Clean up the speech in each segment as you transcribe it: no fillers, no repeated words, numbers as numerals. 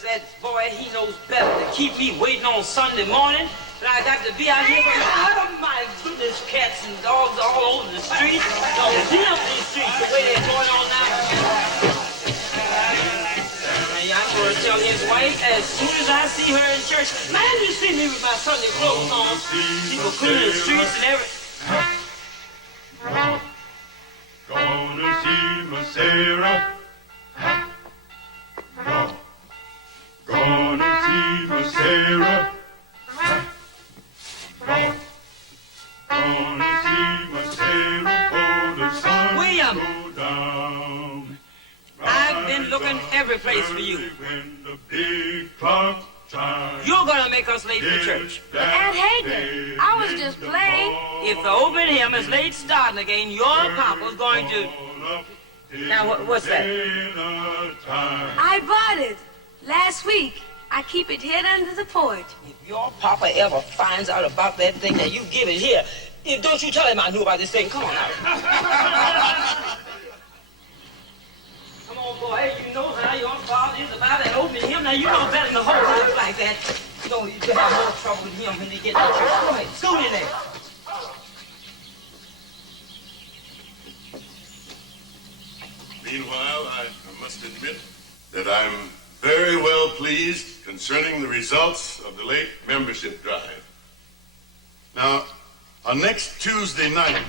is that boy, he knows better to keep me waiting on Sunday morning. But I got to be out here. Oh, my goodness, cats and dogs all over the street. Don't see up these streets the way they're going on now. I'm going to tell his wife as soon as I see her in church, man, you see me with my Sunday clothes on. People cleaning the streets and everything. Gonna see Miss Sarah. Gonna see Miss Sarah. Gonna see Miss Sarah for the sun William, go down. I've been looking every place for you. When the big clock chimes. You're going to make us late for church. Aunt Hagen, I was just playing. If the open hymn is late starting again, your papa's going to... Now, what's that? I bought it last week. I keep it hid under the porch. If your papa ever finds out about that thing, that you give it here. Don't you tell him I knew about this thing. Come on out. Come on, boy. You know how your father is about that open hymn. Now, you know better than to hold it like that. You know, you have more trouble with him when they get to church. Go ahead. Scoot in there. Meanwhile, I must admit that I'm very well pleased concerning the results of the late membership drive. Now, on next Tuesday night,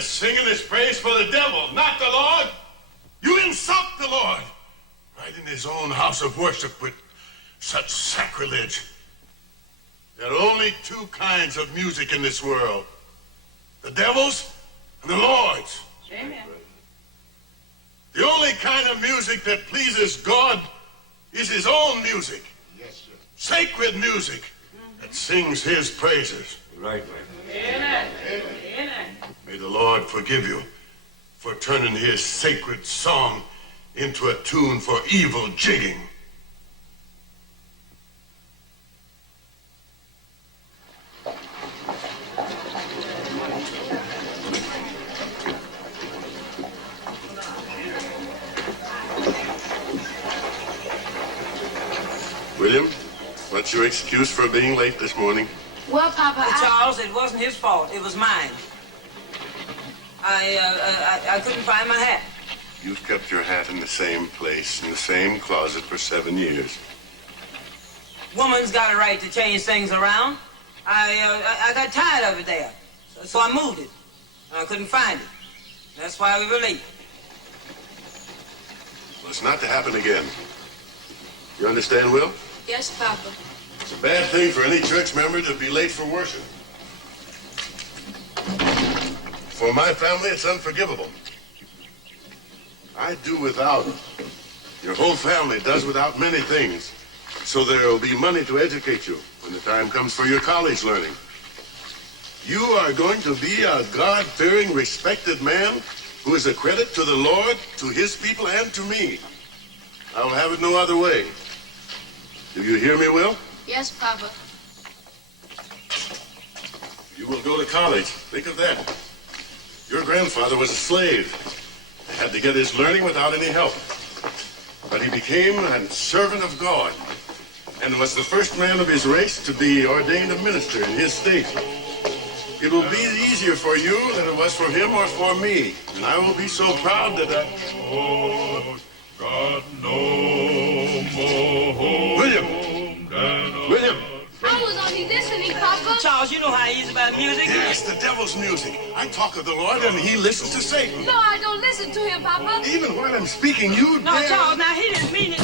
singing is praise for the devil, not the Lord. You insult the Lord right in his own house of worship with such sacrilege. There are only two kinds of music in this world, the devil's and the Lord's. Amen. The only kind of music that pleases God is his own music. Yes, sir. Sacred music that sings his praises. Right. Amen. Amen. May the Lord forgive you for turning his sacred song into a tune for evil jigging. William, what's your excuse for being late this morning? Well, Papa, Charles, it wasn't his fault. It was mine. I couldn't find my hat. You've kept your hat in the same place, in the same closet for 7 years. Woman's got a right to change things around. I got tired of it there, so I moved it. I couldn't find it. That's why we were late. Well, it's not to happen again. You understand, Will? Yes, Papa. It's a bad thing for any church member to be late for worship. For my family, it's unforgivable. I do without. Your whole family does without many things. So there will be money to educate you when the time comes for your college learning. You are going to be a God-fearing, respected man who is a credit to the Lord, to his people, and to me. I will have it no other way. Do you hear me, Will? Yes, Papa. You will go to college. Think of that. Your grandfather was a slave. He had to get his learning without any help. But he became a servant of God and was the first man of his race to be ordained a minister in his state. It will be easier for you than it was for him or for me. And I will be so proud that I... Oh, got no more. William! William! I was only listening, Papa. Charles, you know how he is about music. Yes, the devil's music. I talk of the Lord and he listens to Satan. No, I don't listen to him, Papa. Even while I'm speaking, you No, dare... Charles, now he didn't mean it.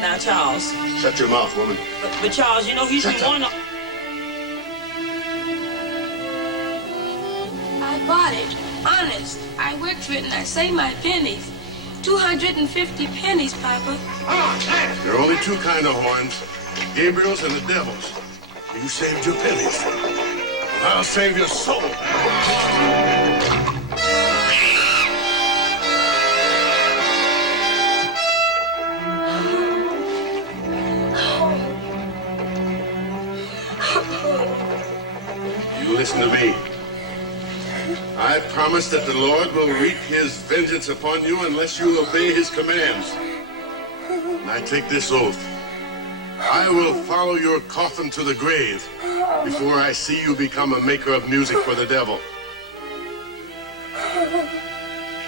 Now, Charles. Shut your mouth, woman. But Charles, you know he's Shut been up. one of... I bought it. Honest. I worked for it and I saved my pennies. 250 pennies, Papa. There are only two kind of horns, Gabriel's and the devil's. You saved your pennies. Well, I'll save your soul. You listen to me. I promise that the Lord will wreak his vengeance upon you unless you obey his commands. And I take this oath. I will follow your coffin to the grave before I see you become a maker of music for the devil.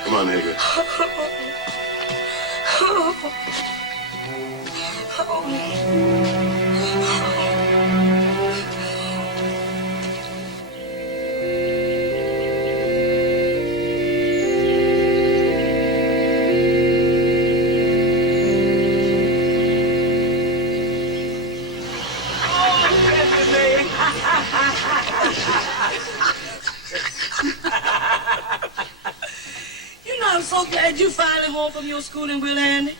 Come on, Hager. You know, I'm so glad you finally home from your schooling, Will Andy.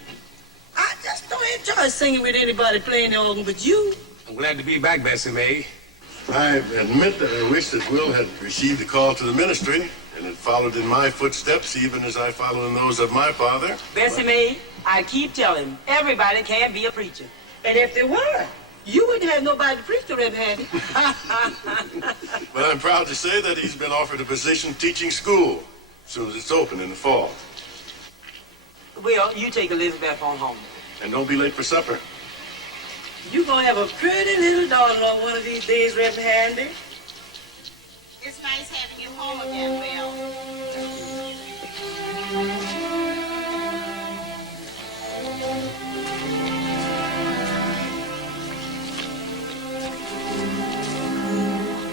I just don't enjoy singing with anybody playing the organ but you. I'm glad to be back, Bessie Mae. I admit that I wish that Will had received a call to the ministry and had followed in my footsteps, even as I follow in those of my father. Bessie Mae, I keep telling him, everybody can't be a preacher. And if they were, you wouldn't have nobody to preach to, Reb Handy. But I'm proud to say that he's been offered a position teaching school as soon as it's open in the fall. Well, you take Elizabeth on home. And don't be late for supper. You gonna have a pretty little daughter on one of these days, Reb Handy. It's nice having you home again, Bill.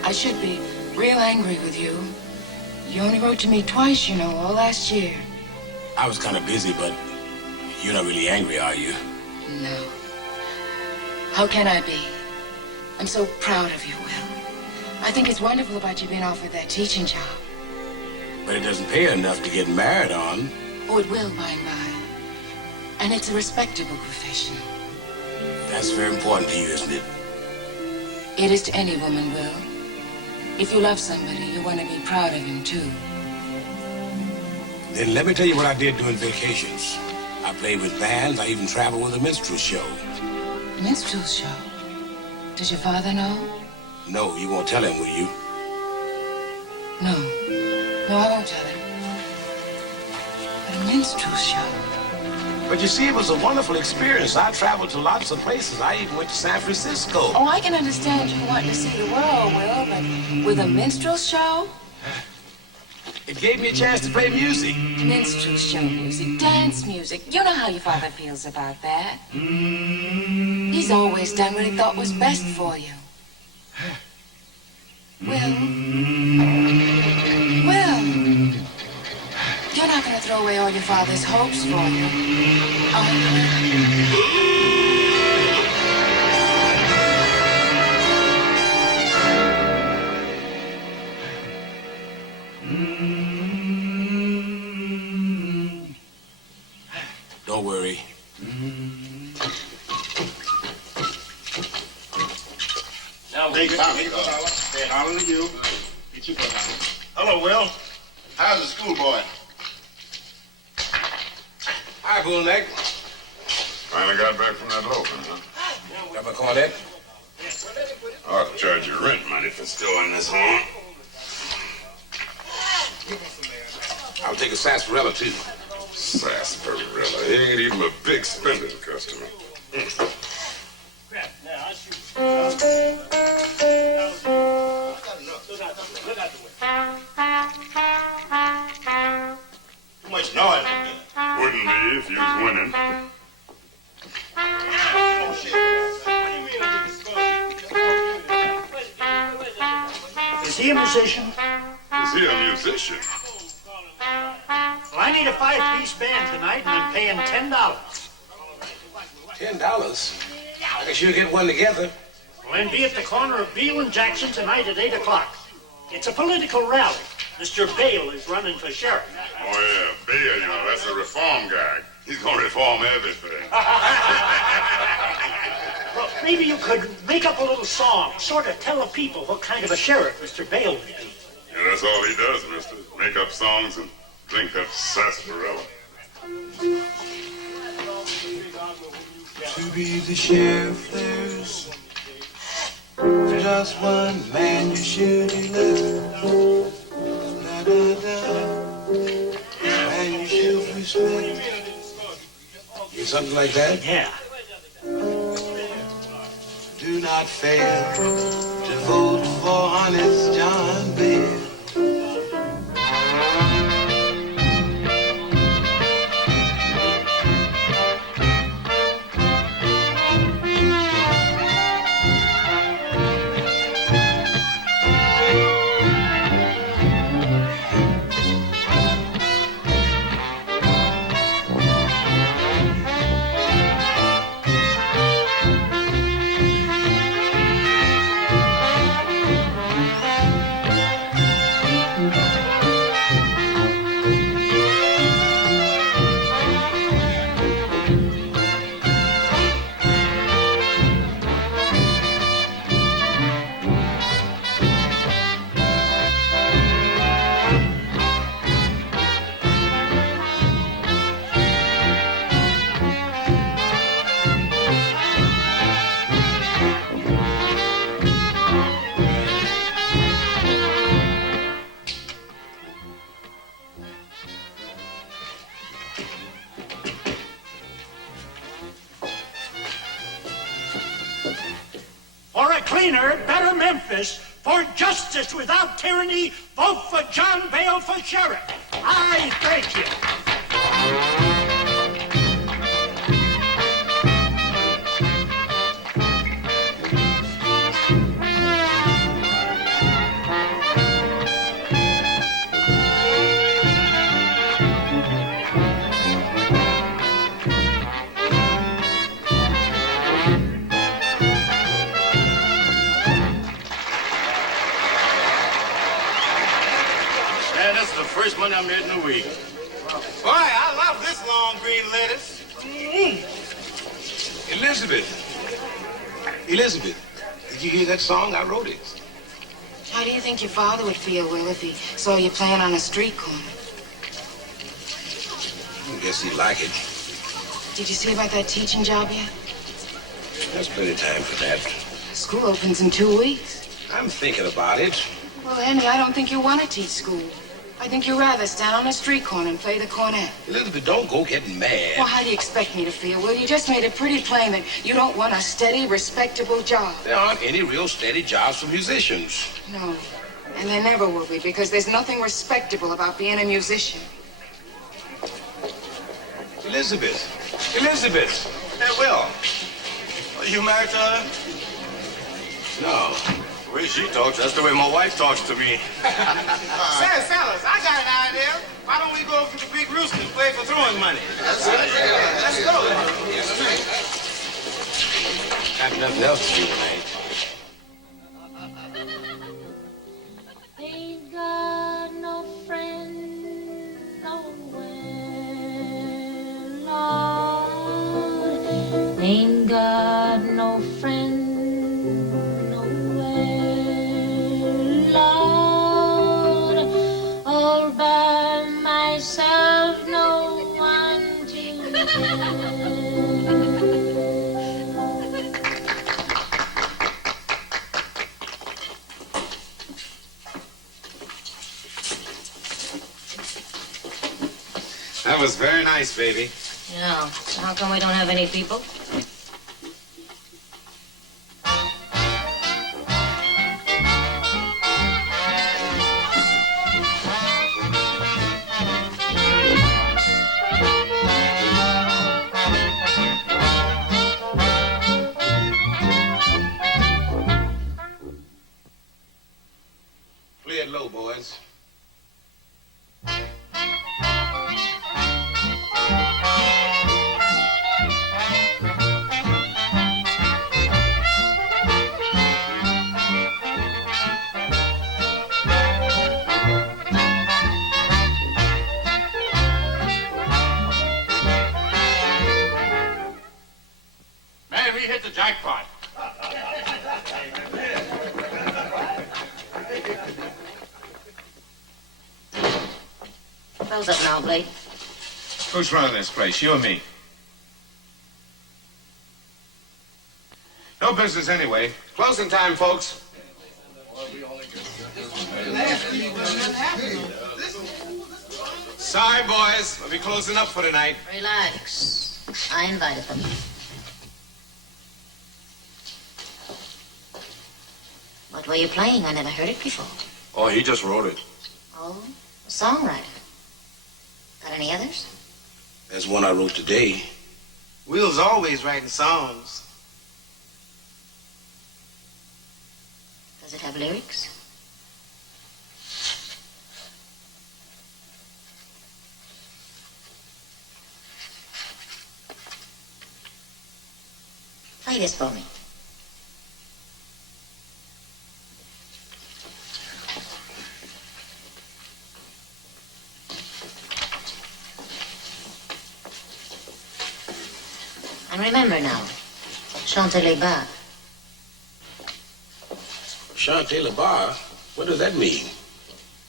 I should be real angry with you. You only wrote to me twice, you know, all last year. I was kind of busy, but you're not really angry, are you? No. How can I be? I'm so proud of you, Will. I think it's wonderful about you being offered that teaching job. But it doesn't pay enough to get married on. Oh, it will by and by. And it's a respectable profession. That's very important to you, isn't it? It is to any woman, Will. If you love somebody, you want to be proud of him, too. Then let me tell you what I did during vacations. I played with bands. I even traveled with a minstrel show. Minstrel show? Does your father know? No, you won't tell him, will you? No. No, I won't tell him. But a minstrel show? But you see, it was a wonderful experience. I traveled to lots of places. I even went to San Francisco. Oh, I can understand you wanting to see the world, Will, but with a minstrel show? It gave me a chance to play music. Minstrel show music, dance music. You know how your father feels about that. He's always done what he thought was best for you. Will, you're not going to to throw away all your father's hopes for you, are you? Don't worry. Now, Big say hello to you. Get your foot out. Hello, Will. How's the schoolboy? Hi, Bullneck. Finally got back from that loafing, huh? Got my cornet? I ought to charge you rent money for storing this home. I'll take a sarsaparilla, too. Sarsaparilla. He ain't even a big spending customer. Too much noise. Wouldn't be if you was winning. Oh, shit. Is he a musician? Is he a musician? Well, I need a 5-piece band tonight, and I'm paying $10. $10? I can sure get one together. Well, then be at the corner of Beale and Jackson tonight at 8 o'clock. It's a political rally. Mr. Bale is running for sheriff. Oh, yeah, Bale, you know, that's a reform guy. He's gonna reform everything. Well, maybe you could make up a little song, sort of tell the people what kind of a sheriff Mr. Bale would be. Yeah, that's all he does, mister. Make up songs and drink that sarsaparilla. To be the sheriff, there's just one man you should elect. Da, da, da. And you should respect. Something like that? Yeah. Do not fail to vote for honest John Bale. For a cleaner, better Memphis, for justice without tyranny, vote for John Bale for sheriff. I thank you. Man, this is the first money I made in a week. Boy, I love this long green lettuce. Elizabeth, did you hear that song? I wrote it. How do you think your father would feel, Will, if he saw you playing on a street corner? I guess he'd like it. Did you see about that teaching job yet? There's plenty of time for that. School opens in 2 weeks. I'm thinking about it. Well, Henry, I don't think you want to teach school. I think you'd rather stand on a street corner and play the cornet. Elizabeth, don't go getting mad. Well, how do you expect me to feel? Well, you just made it pretty plain that you don't want a steady, respectable job. There aren't any real steady jobs for musicians. No, and there never will be, because there's nothing respectable about being a musician. Elizabeth. Hey, Will, are you married to her? No. The way she talks, that's the way my wife talks to me. Say, fellas, I got an idea. Why don't we go over to the Big Rooster and play for throwing money? Let's go. Got nothing else to do tonight. Ain't got no friend nowhere, Lord. Ain't got no friend nowhere, Lord. All by myself, no one to tell. That was very nice, baby. Yeah. So how come we don't have any people? Play it low, boys. Man, we hit the jackpot. Close up now, Blake. Who's running this place, you or me? No business anyway. Closing time, folks. Sorry, boys. We'll be closing up for tonight. Relax. I invited them. What were you playing? I never heard it before. Oh, he just wrote it. Oh, a songwriter. Got any others? There's one I wrote today. Will's always writing songs. Does it have lyrics? Play this for me. And remember now, chantez les bas. Chantez le bar? What does that mean?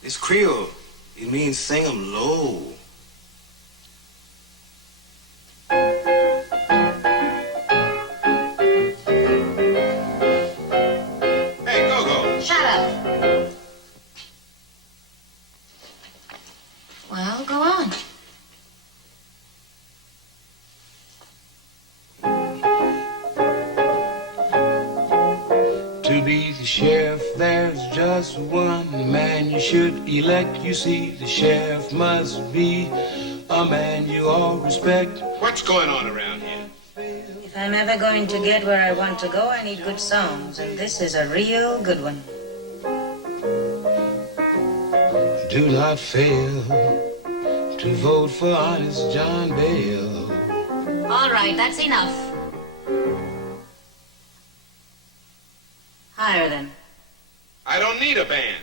It's Creole. It means sing 'em low. Hey, go-go. Shut up. Well, go on. To be the sheriff, there's just one man you should elect. You see, the sheriff must be a man you all respect. What's going on around here? If I'm ever going to get where I want to go, I need good songs, and this is a real good one. Do not fail to vote for honest John Bale. All right, that's enough. Hire them. I don't need a band.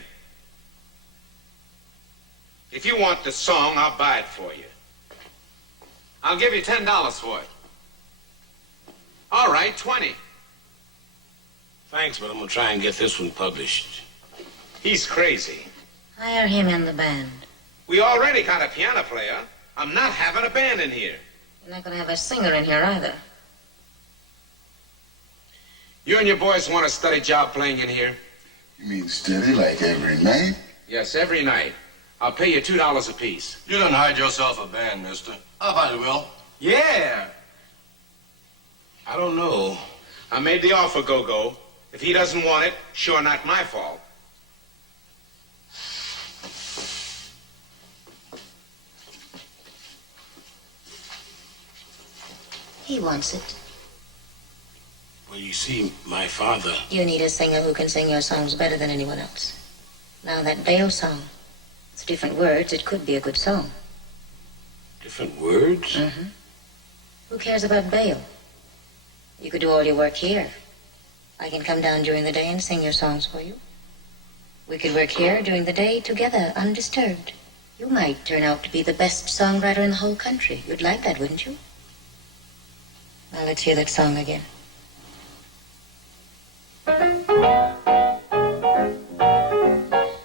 If you want the song, I'll buy it for you. I'll give you $10 for it. All right, 20. Thanks, but I'm gonna try and get this one published. He's crazy. Hire him and the band. We already got a piano player. I'm not having a band in here. You're not going to have a singer in here either. You and your boys want a steady job playing in here? You mean steady like every night? Yes, every night. I'll pay you $2 apiece. You done hired yourself a band, mister. I probably will. Yeah. I don't know. I made the offer, Go-Go. If he doesn't want it, sure not my fault. He wants it. Well, you see, my father... You need a singer who can sing your songs better than anyone else. Now, that Bale song, It's different words. It could be a good song. Different words? Mm-hmm. Who cares about bail? You could do all your work here. I can come down during the day and sing your songs for you. We could work here during the day together, undisturbed. You might turn out to be the best songwriter in the whole country. You'd like that, wouldn't you? Now let's hear that song again.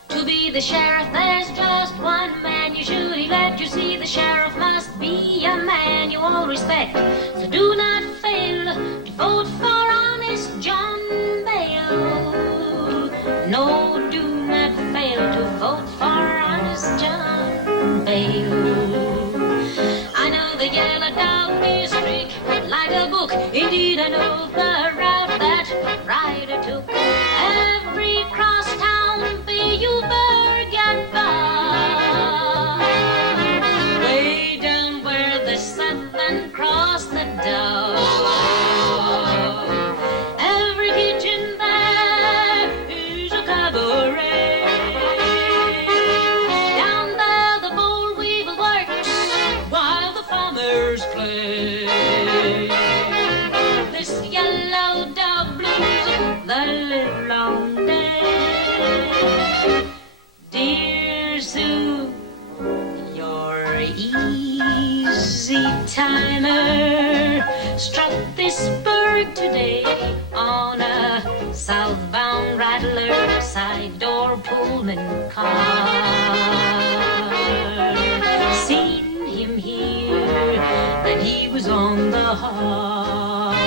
To be the sheriff, there's just one man you should elect. You see, the sheriff must be a man you all respect. So do not fail to vote for honest John Bale. No, do not fail to vote for honest John Bale. I know the Yellow Dog District like a book. Indeed, I know the route that rider took. Every crosstown, Bayouburg and Bar. Way down where the Southern cross the Dove. Every kitchen there is a cabaret. Down there the boll weevil works while the farmers play. This yellow dog blues the live long day. Dear Sue, you're easy timer struck this burg today on a southbound rattler side door Pullman car. Seen him here, then he was on the heart.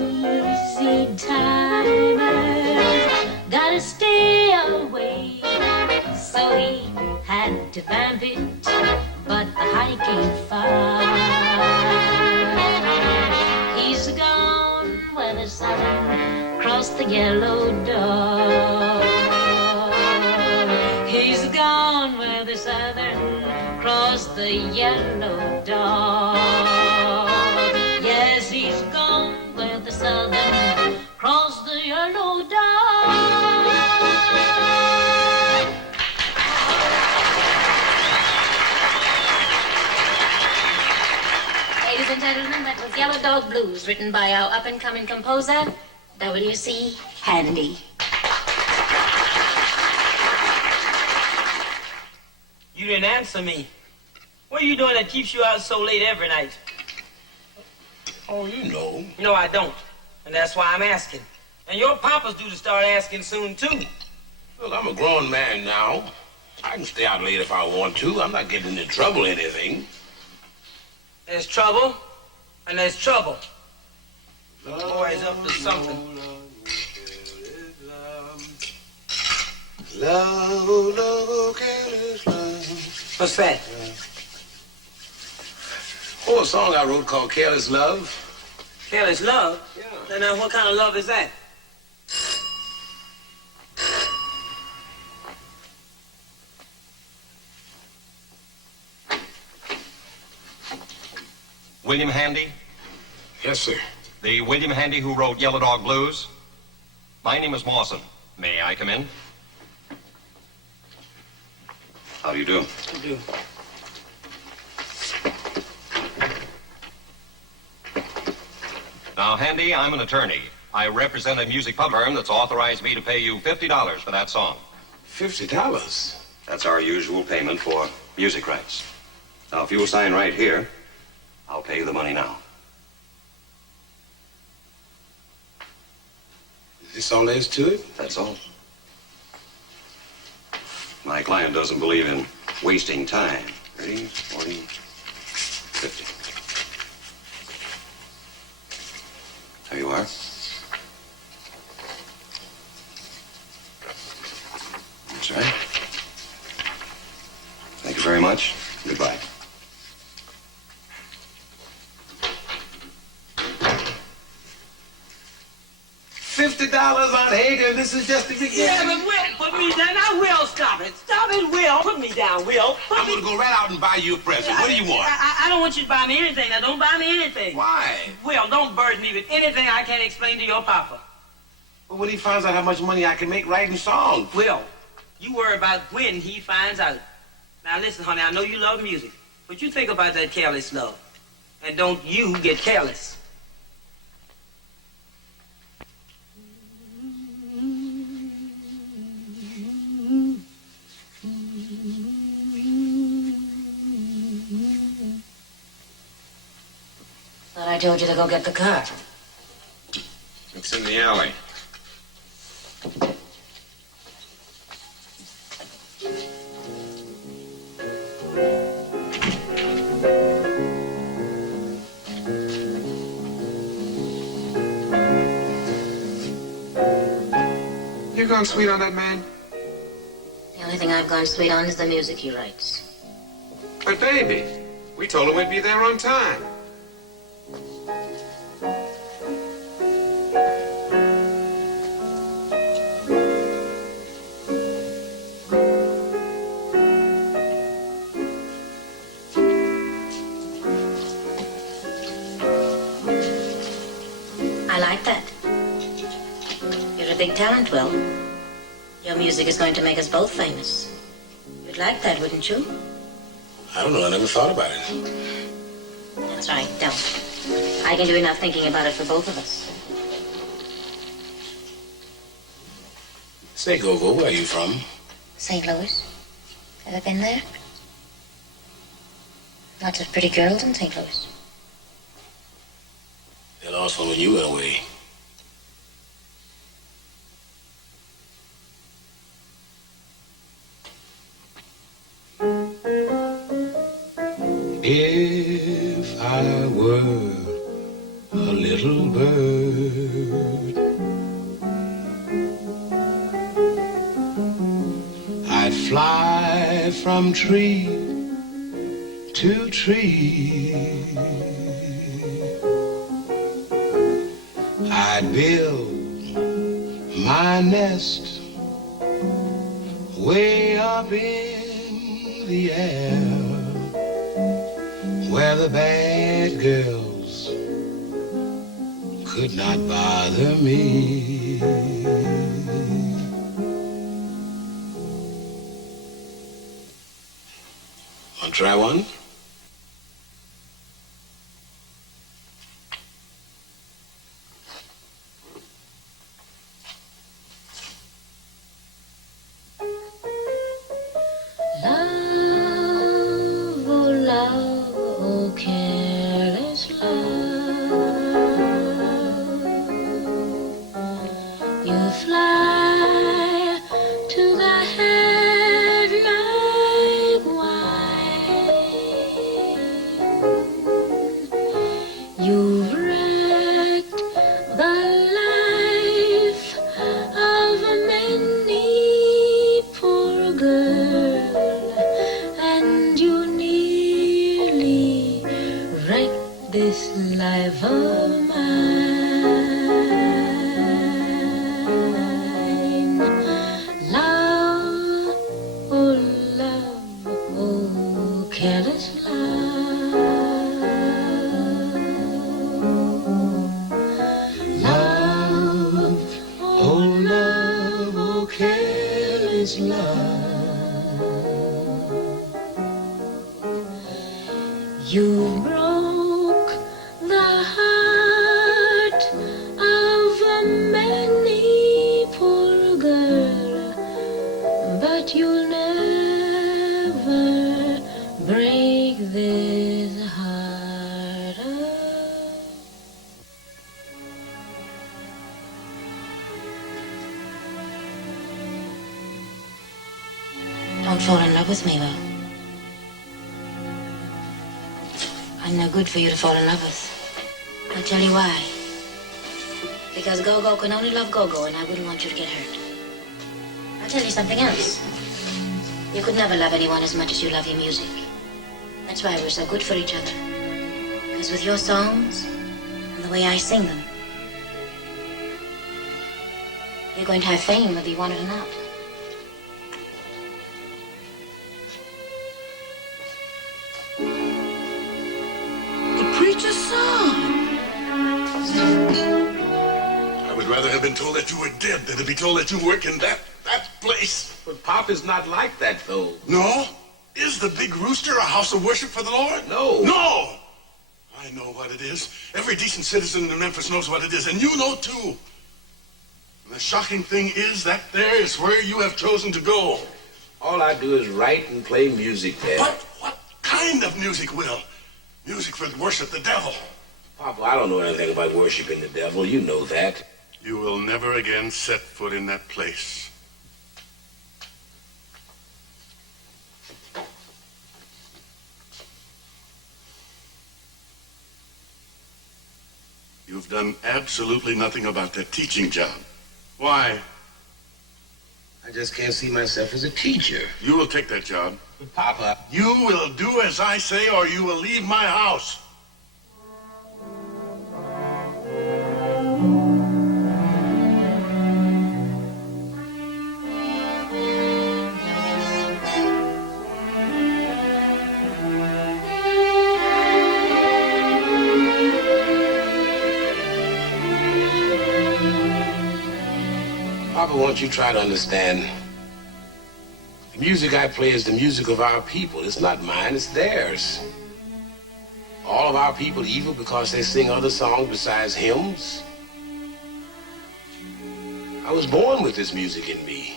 Easy timers gotta stay away, so he had to vamp it, but the hike ain't far. He's gone where the Southern crossed the Yellow Dog. He's gone where the Southern crossed the Yellow Dog. Yes, he's gone where the Southern crossed the Yellow Dog. Ladies and gentlemen, that was Yellow Dog Blues, written by our up-and-coming composer, W.C. Handy. You didn't answer me. What are you doing that keeps you out so late every night? Oh, you know. No, I don't. And that's why I'm asking. And your papa's due to start asking soon, too. Look, I'm a grown man now. I can stay out late if I want to. I'm not getting into trouble or anything. There's trouble, and there's trouble. The boy's up to something. Love, love, careless love. What's that? Oh, a song I wrote called Careless Love. Careless love? Yeah. And what kind of love is that? William Handy? Yes, sir. The William Handy who wrote Yellow Dog Blues? My name is Mawson. May I come in? How do you do? I do. Now, Handy, I'm an attorney. I represent a music pub firm that's authorized me to pay you $50 for that song. $50? That's our usual payment for music rights. Now, if you'll sign right here, I'll pay you the money now. Is this all there is to it? That's all. My client doesn't believe in wasting time. 30, 40, 50. There you are. That's right. Thank you very much. Goodbye. $50 on Hagen. This is just the beginning. Yeah, but Will, put me down. Now, Will, stop it. Stop it, Will. Put me down, Will. I'm going to go right out and buy you a present. What do you want? I don't want you to buy me anything. Now, don't buy me anything. Why? Will, don't burden me with anything I can't explain to your papa. Well, when he finds out how much money I can make writing songs. Will, You worry about when he finds out. Now listen, honey, I know you love music, but you think about that careless love. And don't you get careless. Thought I told you to go get the car. It's in the alley. You gone sweet on that man? The only thing I've gone sweet on is the music he writes. But baby, we told him we'd be there on time. I like that. You're a big talent, Will. Your music is going to make us both famous. You'd like that, wouldn't you? I don't know. I never thought about it. That's right, don't. I can do enough thinking about it for both of us. Say, Gogo, where are you from? St. Louis. Ever been there? Lots of pretty girls in St. Louis. They lost one when you went away. If I were a little bird, I'd fly from tree to tree. I'd build my nest way up in the air, where the bad girls could not bother me. Want to try one? You broke the heart of many poor girl, but you'll never break this heart. Don't fall in love with me, Will. I'm no good for you to fall in love with. I'll tell you why. Because Gogo can only love Gogo, and I wouldn't want you to get hurt. I'll tell you something else. You could never love anyone as much as you love your music. That's why we're so good for each other. Because with your songs, and the way I sing them, you're going to have fame whether you want it or not. Preacher's son. I would rather have been told that you were dead than to be told that you work in that place. But Papa's not like that, though. No? Is the Big Rooster a house of worship for the Lord? No. No! I know what it is. Every decent citizen in Memphis knows what it is, and you know too. And the shocking thing is that there is where you have chosen to go. All I do is write and play music, Dad. But what kind of music, Will? Music for worship the devil. Papa, I don't know anything about worshiping the devil. You know that. You will never again set foot in that place. You've done absolutely nothing about that teaching job. Why? I just can't see myself as a teacher. You will take that job. But, Papa... You will do as I say, or you will leave my house. Papa, won't you try to understand? The music I play is the music of our people. It's not mine, it's theirs. All of our people evil because they sing other songs besides hymns. I was born with this music in me.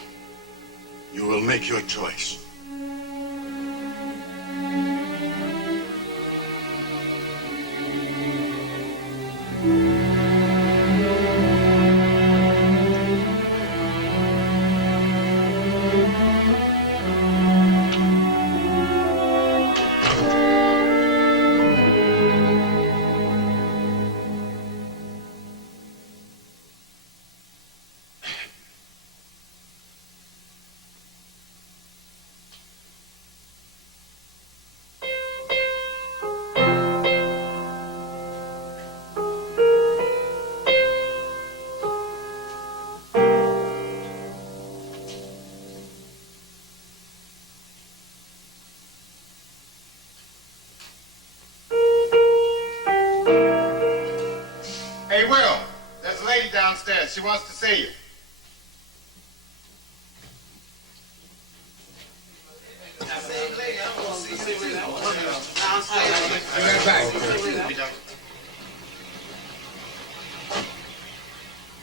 You will make your choice. Hey, Will, there's a lady downstairs. She wants to see you.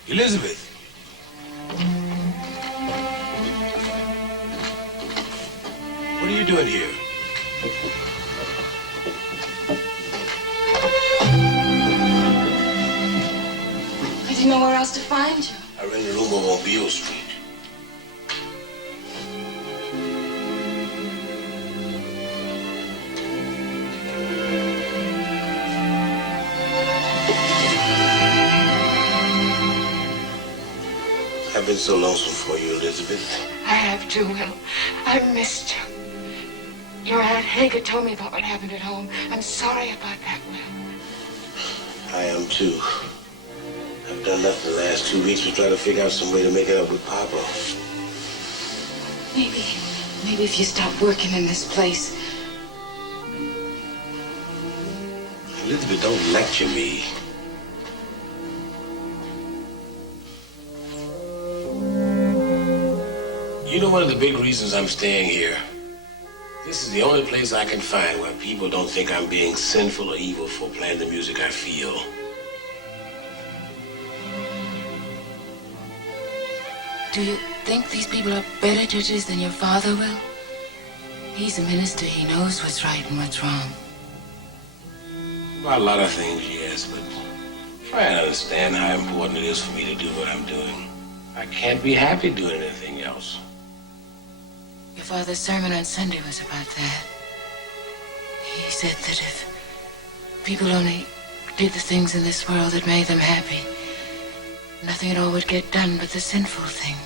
Elizabeth. What are you doing here? I didn't know where else to find you. I rented a room on Beale Street. I've been so lonesome for you, Elizabeth. I have too, Will. I've missed you. Your Aunt Hager told me about what happened at home. I'm sorry about that, Will. I am too. I've done nothing the last 2 weeks to try to figure out some way to make it up with Papa. Maybe if you stop working in this place. Elizabeth, don't lecture me. You know one of the big reasons I'm staying here? This is the only place I can find where people don't think I'm being sinful or evil for playing the music I feel. Do you think these people are better judges than your father, Will? He's a minister. He knows what's right and what's wrong. About a lot of things, yes, but try and understand how important it is for me to do what I'm doing. I can't be happy doing anything else. Your father's sermon on Sunday was about that. He said that if people only did the things in this world that made them happy, nothing at all would get done but the sinful thing.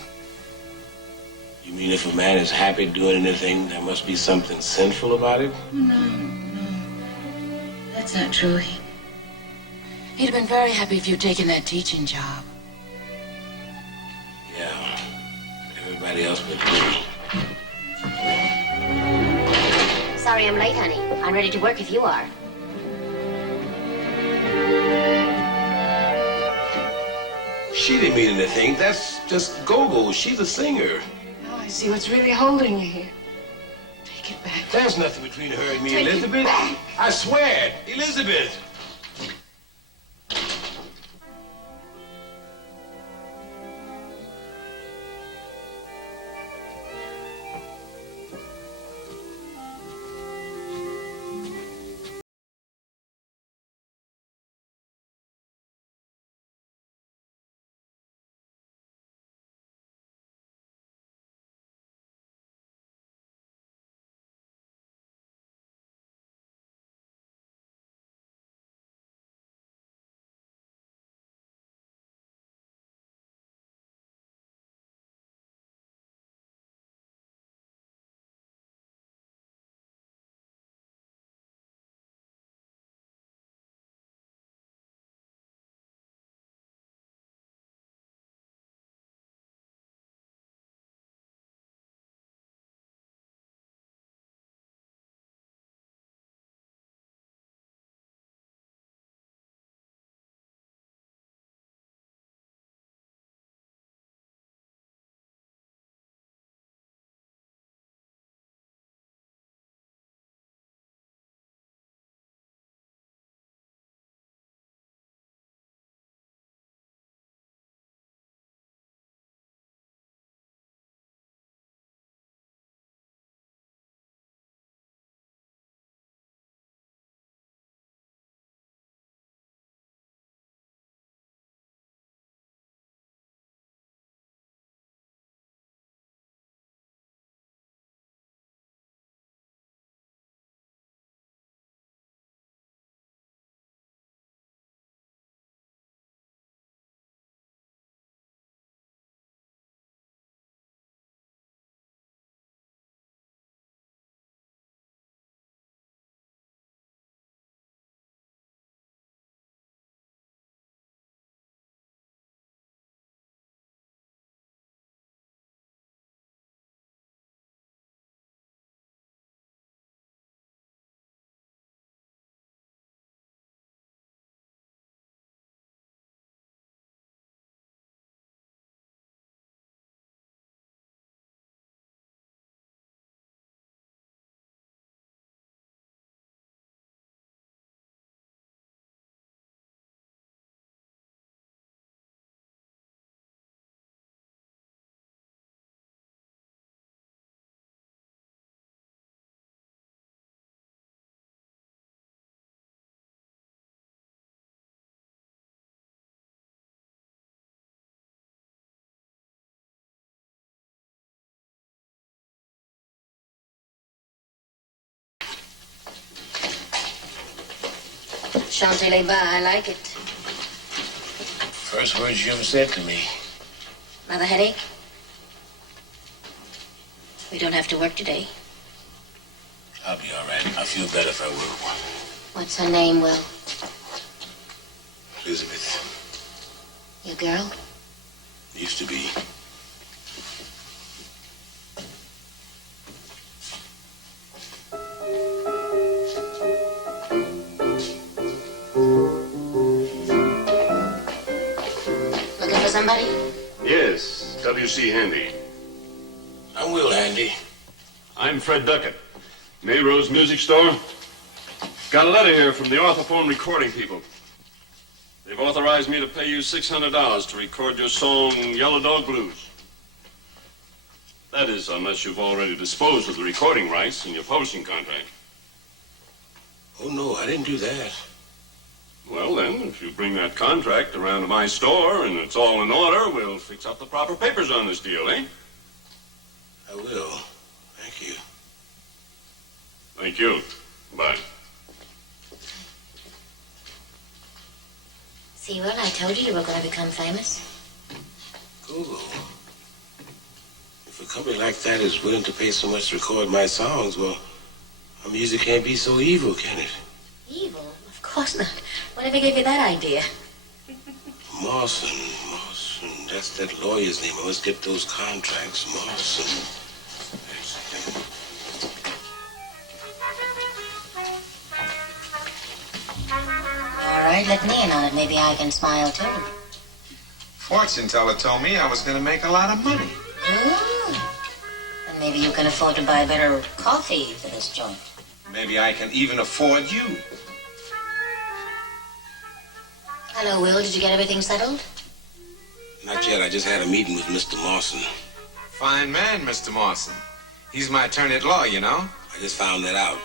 You mean if a man is happy doing anything, there must be something sinful about it? No. That's not true. He'd have been very happy if you'd taken that teaching job. Yeah. Everybody else but me. Sorry I'm late, honey. I'm ready to work if you are. She didn't mean anything. That's just Gogo. She's a singer. Oh, I see what's really holding you here. Take it back. There's nothing between her and me, Take it Elizabeth. back. I swear it. Elizabeth. Chantilly bar, I like it. First words you ever said to me. Another headache? We don't have to work today. I'll be all right. I feel better if I will. What's her name, Will? Elizabeth. Your girl? Used to be. Looking for somebody? Yes, W.C. Handy. I'm Will Handy. I'm Fred Duckett. Mayrose Music Store. Got a letter here from the Orthophone recording people. They've authorized me to pay you $600 to record your song, Yellow Dog Blues. That is, unless you've already disposed of the recording rights in your publishing contract. Oh, no, I didn't do that. Well, then, if you bring that contract around to my store and it's all in order, we'll fix up the proper papers on this deal, eh? I will. Thank you. Thank you. Bye. See, Will, I told you were going to become famous. Google. If a company like that is willing to pay so much to record my songs, well, my music can't be so evil, can it? Evil? Of course not. Whatever gave you that idea? Mawson. That's that lawyer's name. I must get those contracts. Mawson. All right, let me in on it. Maybe I can smile, too. Fortune teller told me I was going to make a lot of money. Ooh. Maybe you can afford to buy better coffee for this joint. Maybe I can even afford you. Hello, Will. Did you get everything settled? Not yet. I just had a meeting with Mr. Mawson. Fine man, Mr. Mawson. He's my attorney at law, you know. I just found that out.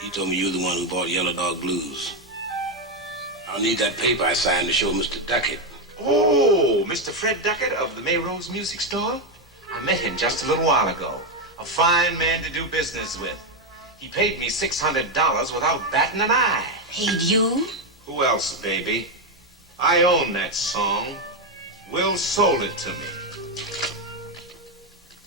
He told me you're the one who bought Yellow Dog Blues. I'll need that paper I signed to show Mr. Duckett. Oh, Mr. Fred Duckett of the Mayrose Music Store? I met him just a little while ago. A fine man to do business with. He paid me $600 without batting an eye. Paid you? Who else, baby? I own that song. Will sold it to me.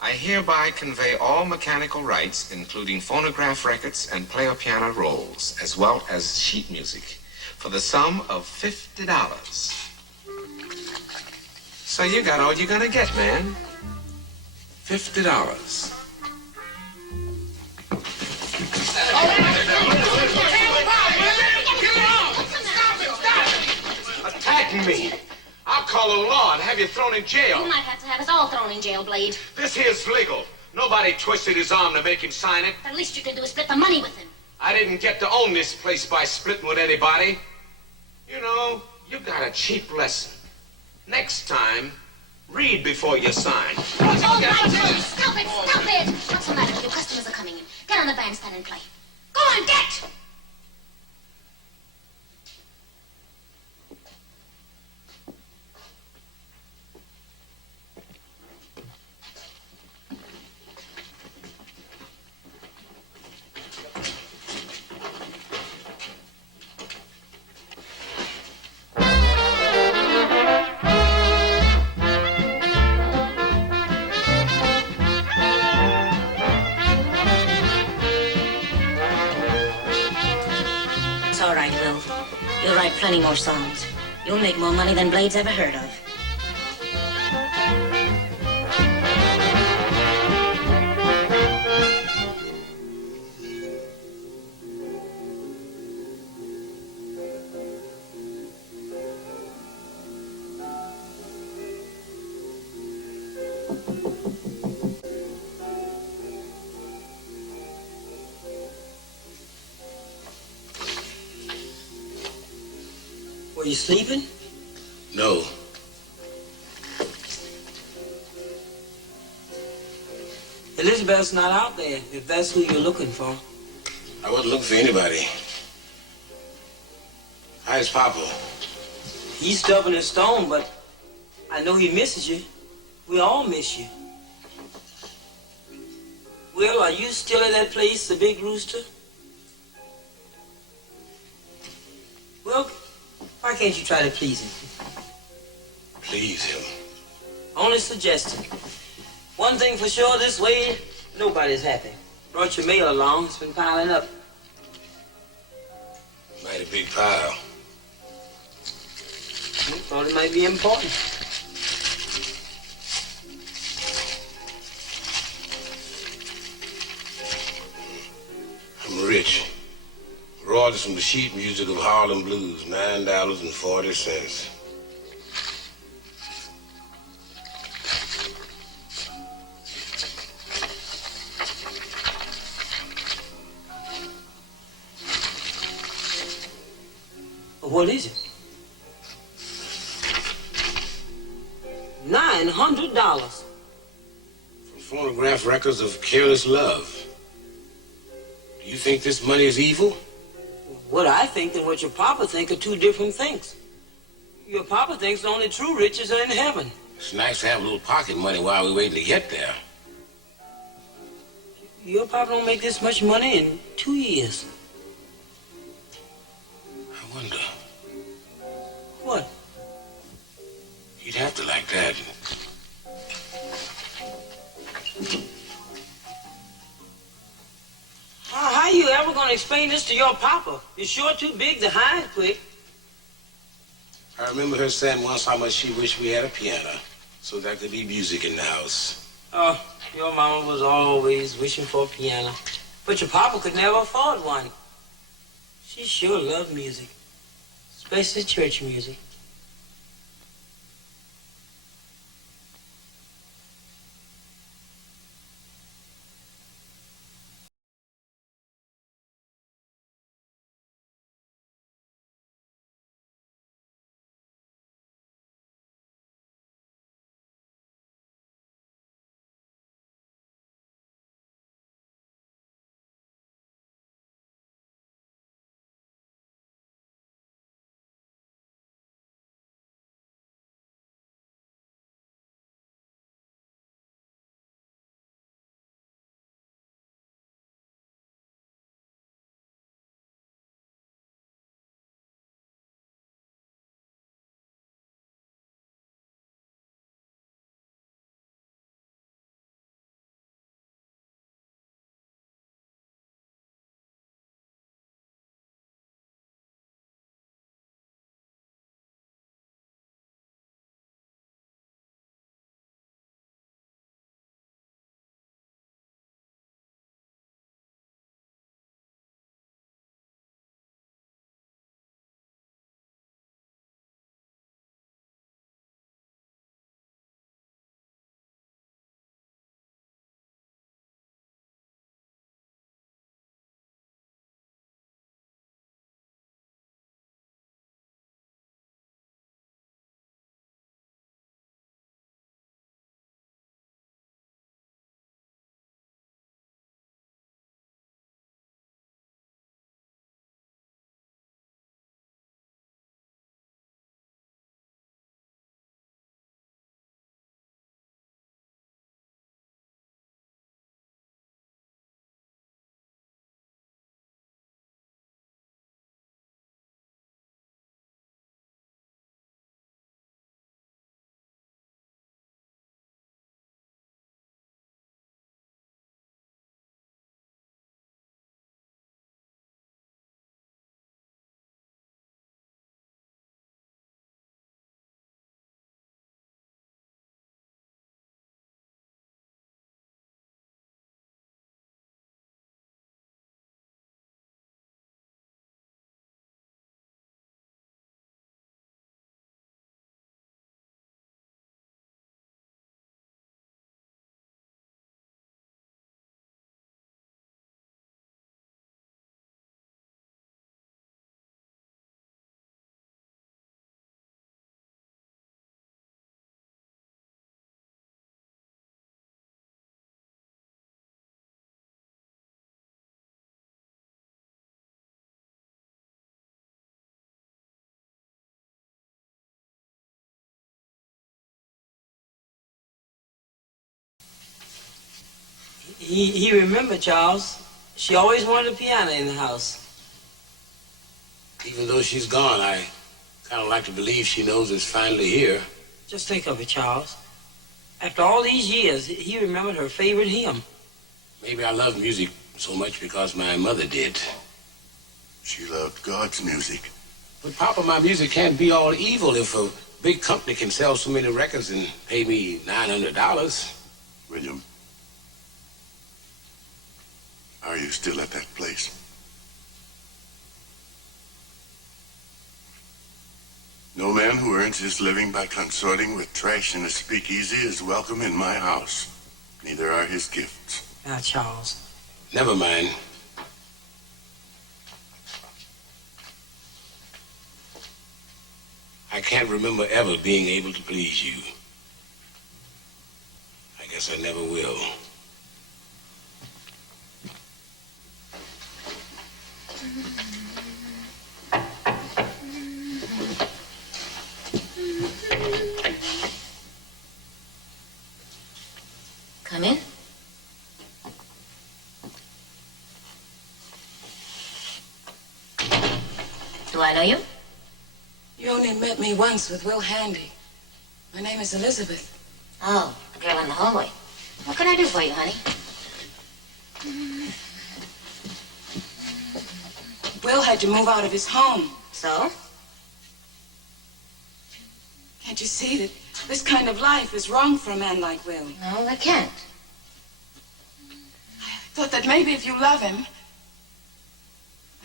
I hereby convey all mechanical rights, including phonograph records and player piano rolls, as well as sheet music, for the sum of $50. So you got all you're gonna get, man. $50. Attacking me. I'll call the law and have you thrown in jail. You might have to have us all thrown in jail, Blade. This here's legal. Nobody twisted his arm to make him sign it. The least you can do is split the money with him. I didn't get to own this place by splitting with anybody. You know, you got a cheap lesson. Next time, read before you sign. Oh, my God! Stop it! Stop it! What's the matter with you? Customers are coming in. Get on the bandstand and play. Go on, get! It's all right, Will. You'll write plenty more songs. You'll make more money than Blade's ever heard of. Were you sleeping? No. Elizabeth's not out there, if that's who you're looking for. I wasn't looking for anybody. How's Papa? He's stubborn as stone, but I know he misses you. We all miss you. Will, are you still at that place, the Big Rooster? Well, why can't you try to please him? Please him? Only suggesting. One thing for sure, this way, nobody's happy. Brought your mail along, it's been piling up. Mighty big pile. Thought it might be important. I'm rich. Royalties from the sheet music of Harlem Blues, $9.40. What is it? $900. From phonograph records of careless love. Do you think this money is evil? What I think and what your papa think are two different things. Your papa thinks the only true riches are in heaven. It's nice to have a little pocket money while we're waiting to get there. Your papa don't make this much money in 2 years. I wonder. What? You'd have to like that. How you ever gonna explain this to your papa? You're sure too big to hide quick. I remember her saying once how much she wished we had a piano so there could be music in the house. Oh, your mama was always wishing for a piano. But your papa could never afford one. She sure loved music, especially church music. He remembered, Charles. She always wanted a piano in the house. Even though she's gone, I kind of like to believe she knows it's finally here. Just think of it, Charles. After all these years, he remembered her favorite hymn. Maybe I love music so much because my mother did. She loved God's music. But, Papa, my music can't be all evil if a big company can sell so many records and pay me $900. William, are you still at that place? No man who earns his living by consorting with trash in a speakeasy is welcome in my house. Neither are his gifts. Now, Charles. Never mind. I can't remember ever being able to please you. I guess I never will. Come in. Do I know you? You only met me once with Will Handy. My name is Elizabeth. Oh, the girl in the hallway. What can I do for you, honey? Will had to move out of his home. So? Can't you see that this kind of life is wrong for a man like Will? No, I can't. I thought that maybe if you love him,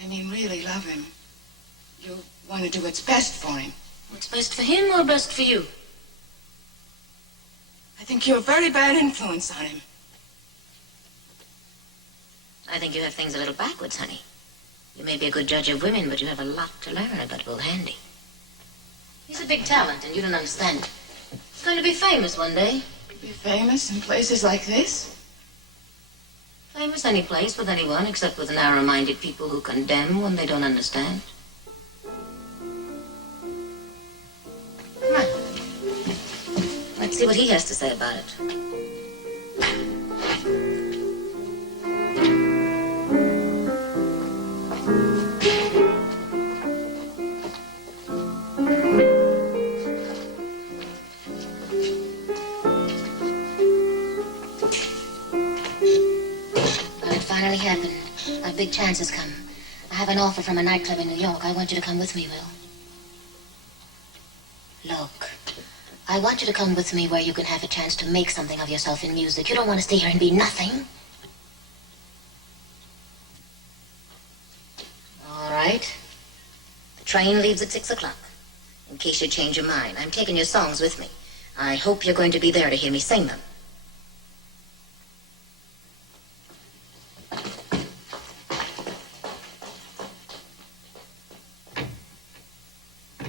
I mean really love him, you'll want to do what's best for him. What's best for him or best for you? I think you're a very bad influence on him. I think you have things a little backwards, honey. You may be a good judge of women, but you have a lot to learn about Will Handy. He's a big talent, and you don't understand it. He's going to be famous one day. Be famous in places like this? Famous any place with anyone, except with narrow-minded people who condemn when they don't understand. Come on. Let's see what he has to say about it. Finally happened. A big chance has come. I have an offer from a nightclub in New York. I want you to come with me, Will. Look, I want you to come with me where you can have a chance to make something of yourself in music. You don't want to stay here and be nothing. All right. The train leaves at 6 o'clock. In case you change your mind, I'm taking your songs with me. I hope you're going to be there to hear me sing them.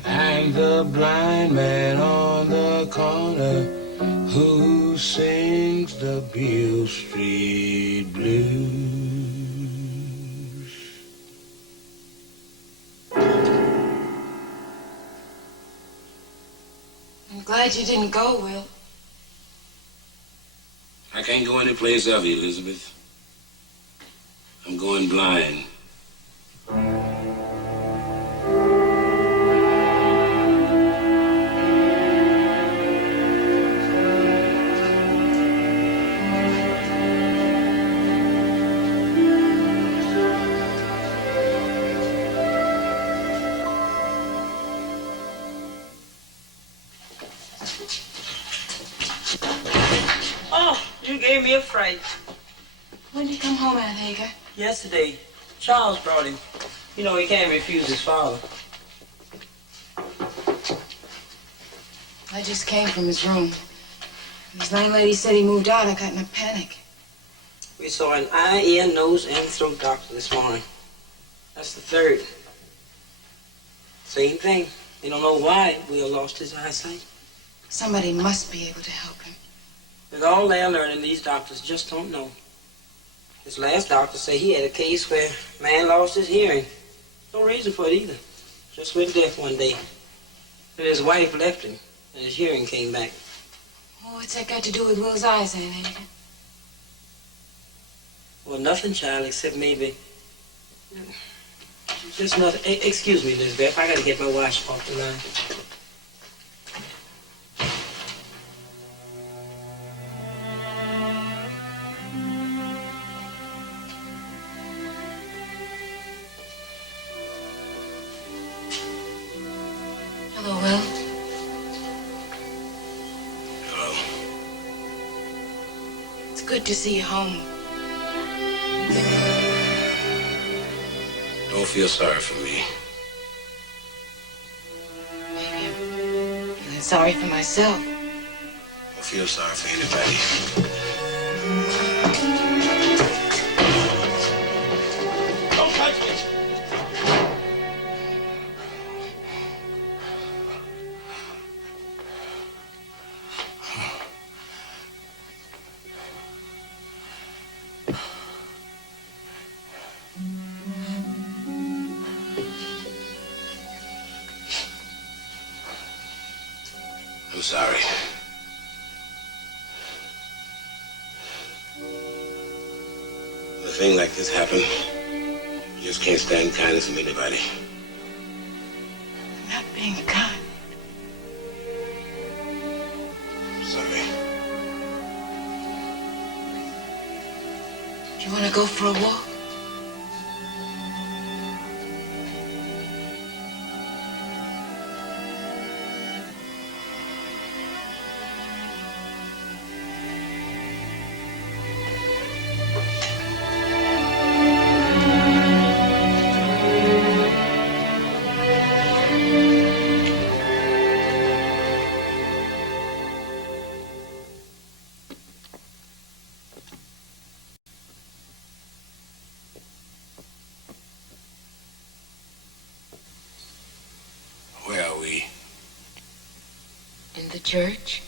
And the blind man on the corner who sings the Beale Street Blues. I'm glad you didn't go, Will. I can't go any place of you, Elizabeth. I'm going blind. Oh, you gave me a fright. When did he come home, Aunt Hagar? Yesterday, Charles brought him. You know, he can't refuse his father. I just came from his room. His landlady said he moved out. I got in a panic. We saw an eye, ear, nose, and throat doctor this morning. That's the third. Same thing. They don't know why Will lost his eyesight. Somebody must be able to help him. With all their learning, these doctors just don't know. His last doctor said he had a case where a man lost his hearing. No reason for it either. Just went deaf one day. But his wife left him, and his hearing came back. Oh, what's that got to do with Will's eyes, Aunt Hagar? Well, nothing, child, except maybe... Just nothing. Excuse me, Elizabeth. I gotta get my wash off the line. Hello, Will. Hello. It's good to see you home. Don't feel sorry for me. Maybe I'm feeling sorry for myself. Don't feel sorry for anybody. Don't touch me! I'm sorry. When a thing like this happens, you just can't stand kindness from anybody. I'm not being kind. I'm sorry. Do you want to go for a walk? Where are we? In the church?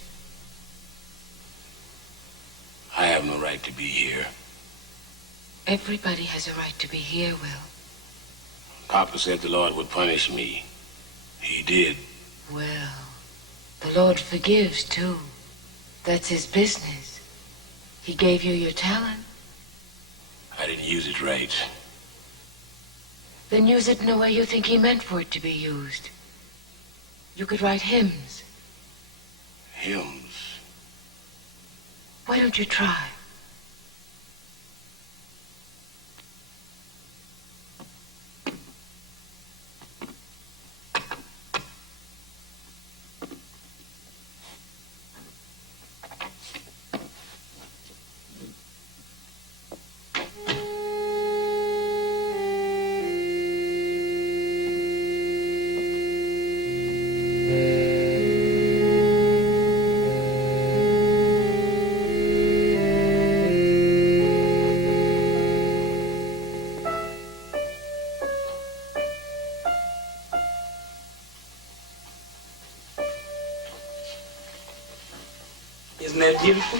I have no right to be here. Everybody has a right to be here, Will. Papa said the Lord would punish me. He did. Well, the Lord forgives, too. That's his business. He gave you your talent. I didn't use it right. Then use it in a way you think he meant for it to be used. You could write hymns. Hymns? Why don't you try? Isn't that beautiful?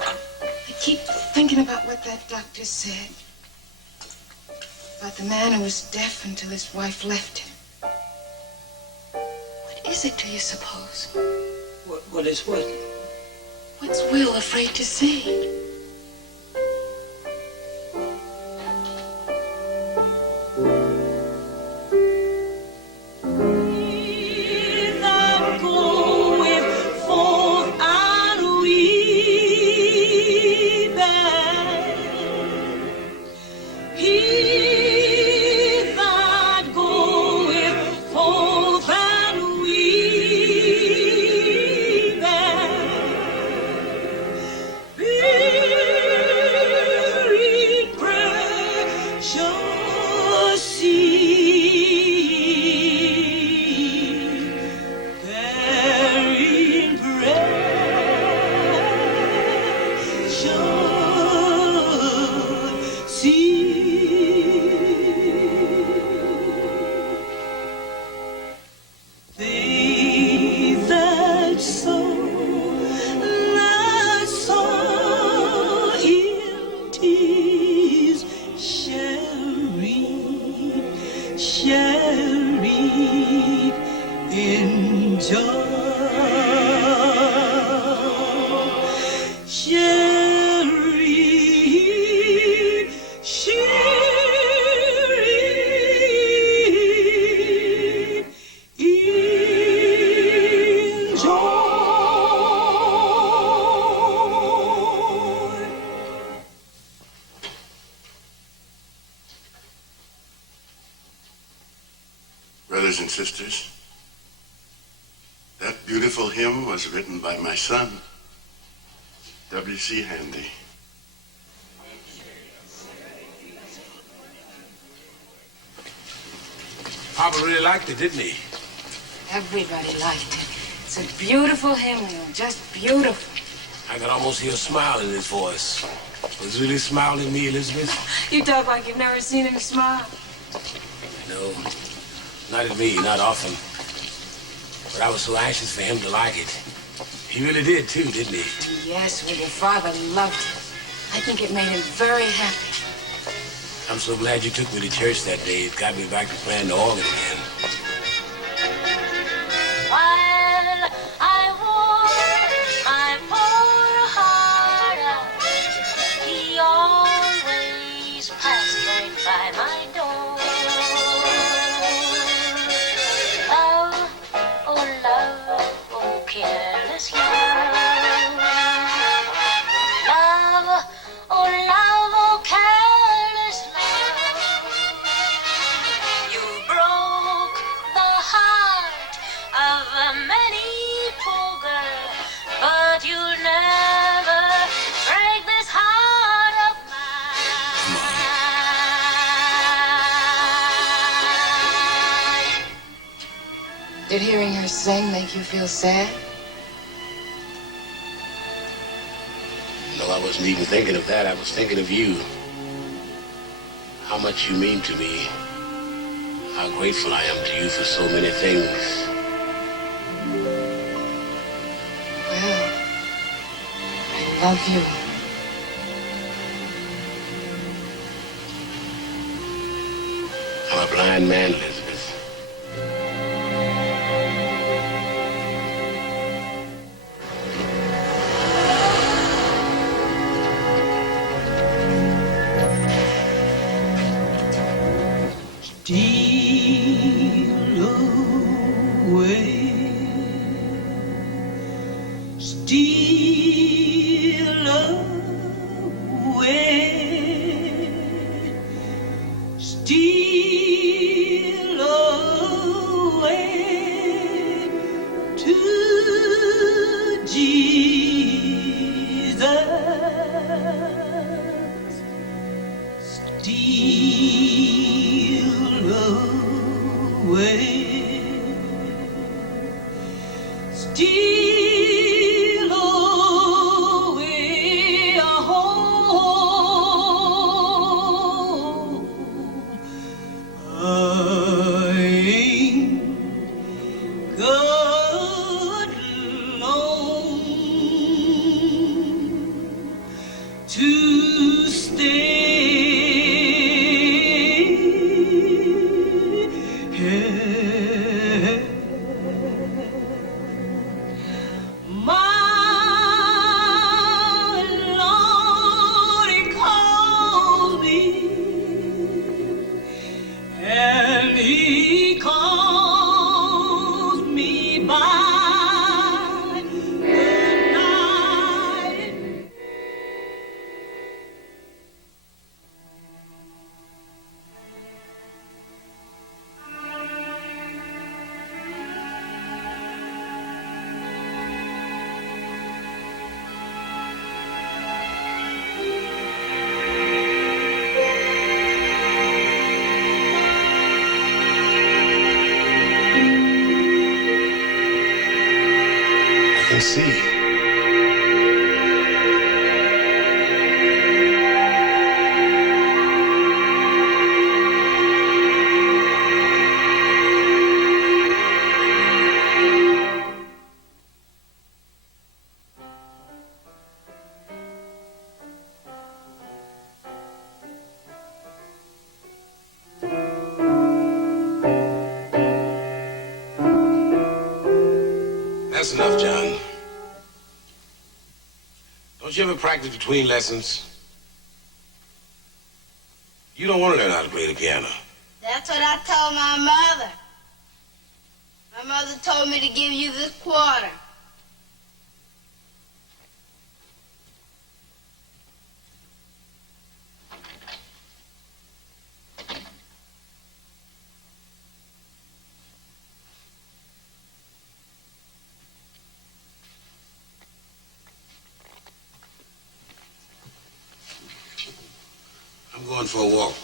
I keep thinking about what that doctor said. About the man who was deaf until his wife left him. What is it, do you suppose? What is what? What's Will afraid to see? Shall reap Brothers and sisters, that beautiful hymn was written by my son, W.C. Handy. Papa really liked it, didn't he? Everybody liked it. It's a beautiful hymn, just beautiful. I could almost hear a smile in his voice. Was he really smiling at me, Elizabeth? You talk like you've never seen him smile. No, not at me, not often. But I was so anxious for him to like it. He really did, too, didn't he? Yes, well, your father loved it. I think it made him very happy. I'm so glad you took me to church that day. It got me back to playing the organ again. While I wore my poor heart out, he always passed right by my door. Love, oh careless love. Love, oh careless love. You broke the heart of many poor girl, but you'll never break this heart of mine. Did hearing her sing make you feel sad? No, I wasn't even thinking of that. I was thinking of you. How much you mean to me. How grateful I am to you for so many things. Well, I love you. I'm a blind man, Elizabeth. That's enough, John. Don't you ever practice between lessons? You don't want to learn how to play the piano. That's what I told my mother. My mother told me to give you this quarter. going for a walk.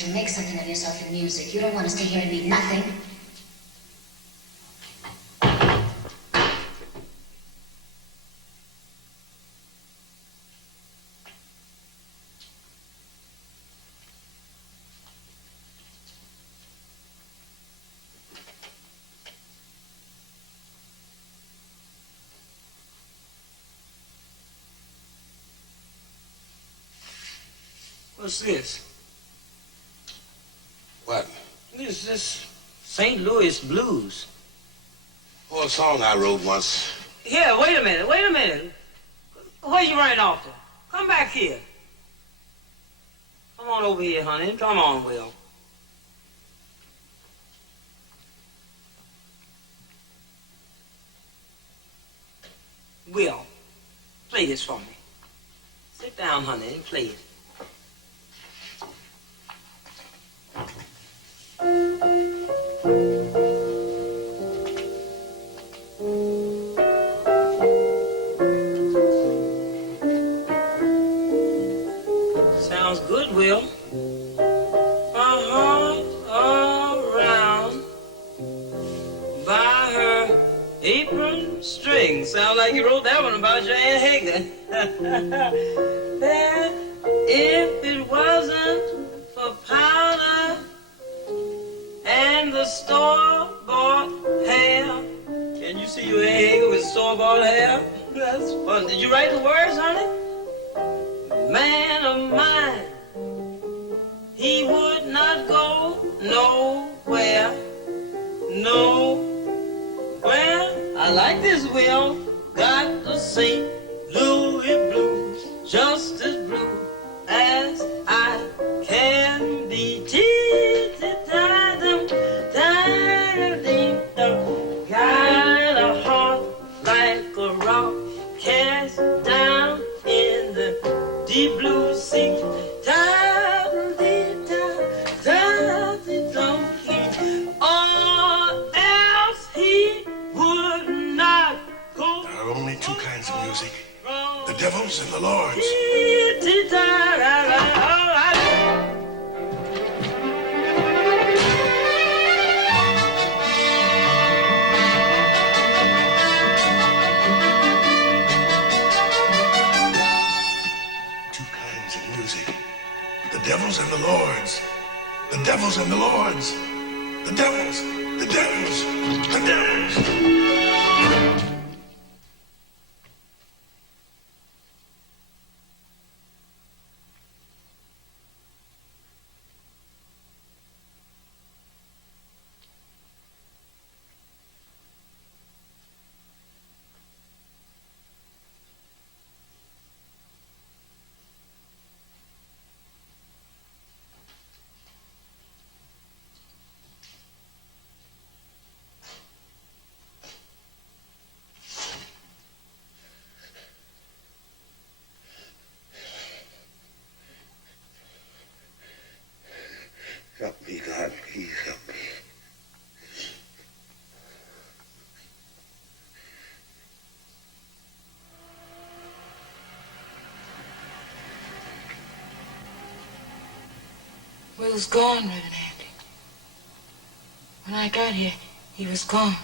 To make something of yourself in music. You don't want to stay here and be nothing. What's this? What? This St. Louis blues. Oh, a song I wrote once. Here, wait a minute. Where you running off to? Come back here. Come on over here, honey. Come on, Will. Will, play this for me. Sit down, honey, and play it. Sounds good, Will. My heart around by her apron string. Sound like you wrote that one about your Aunt Hagen. That if it wasn't for powder and the store-bought hair. Can you see your Aunt Hagen with store-bought hair? That's fun. Did you write the words, honey? Man of mine, he would not go nowhere. I like this, Will. Got the St. Louis blues, just as blue as I can be. Got a heart like a rock cast down in the deep blue sea. Or else he only two kinds of music, the devil's and the Lord's. Two kinds of music, the devil's and the Lord's. The devil's and the Lord's. The devil's, the devil's, the devil's. Help me, God, please help me. Will's gone, Reverend Andy. When I got here, he was gone.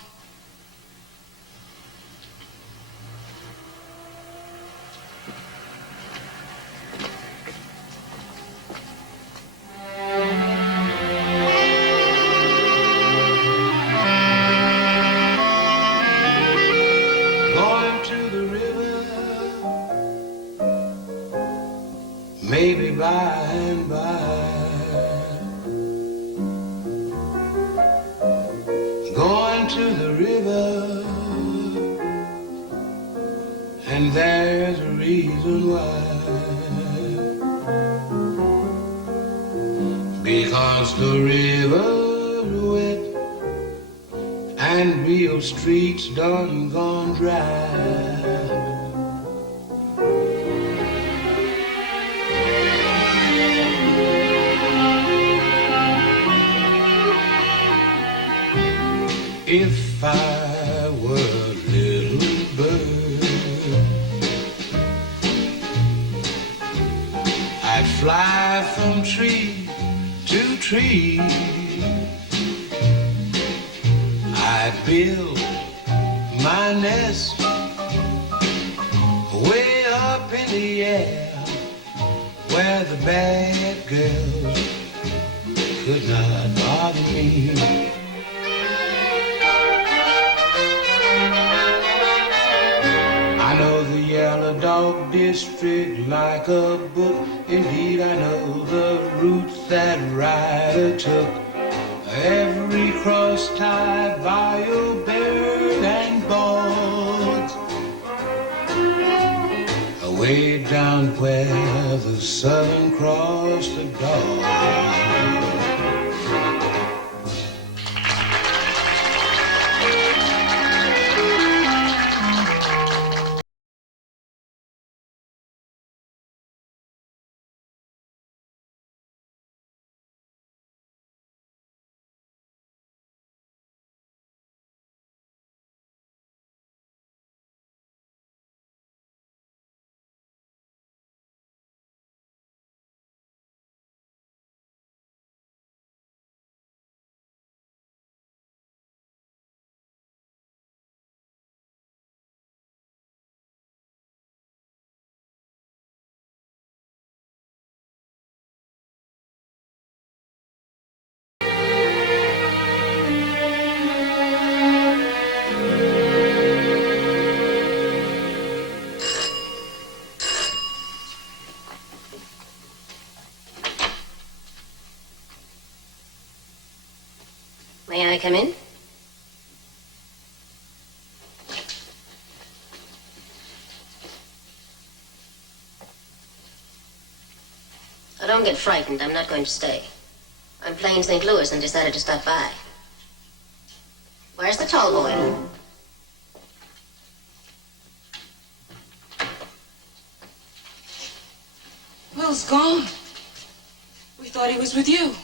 Going to the river, maybe by and by. Going to the river, and there's a reason why. Because the river's wet and real streets done gone dry. If I were a little bird, I'd fly from tree to tree. I'd build my nest way up in the air where the bad girls could not bother me. I know the Yellow Dog District like a book. Indeed, I know the route that Ryder took. Every cross-tie, bayou, bird, and bogs. Away down where the Southern Cross the dog. May I come in? Oh, don't get frightened. I'm not going to stay. I'm playing St. Louis and decided to stop by. Where's the tall boy? Will's gone. We thought he was with you.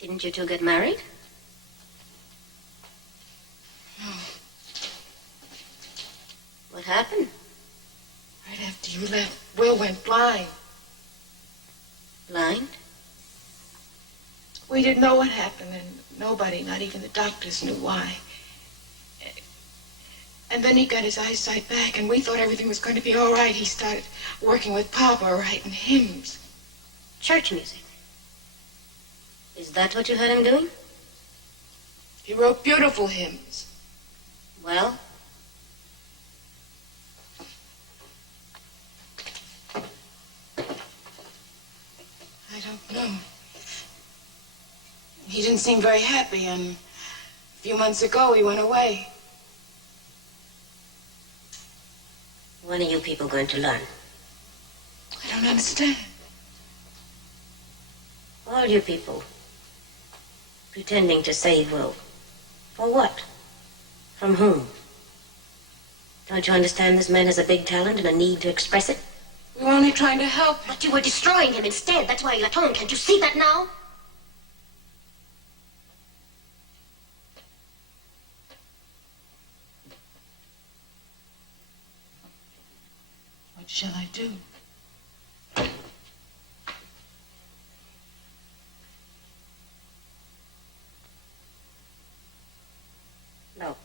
Didn't you two get married? No. happened? Right after you left, Will went blind. Blind? We didn't know what happened, and nobody, not even the doctors, knew why. And then he got his eyesight back, and we thought everything was going to be all right. He started working with Papa, writing hymns. Church music. Is that what you had him doing? He wrote beautiful hymns. Well? I don't know. He didn't seem very happy, and a few months ago he went away. When are you people going to learn? I don't understand. All you people pretending to save Will. For what? From whom? Don't you understand this man has a big talent and a need to express it? We were only trying to help him. But you were destroying him instead. That's why he left home. Can't you see that now? What shall I do? Look,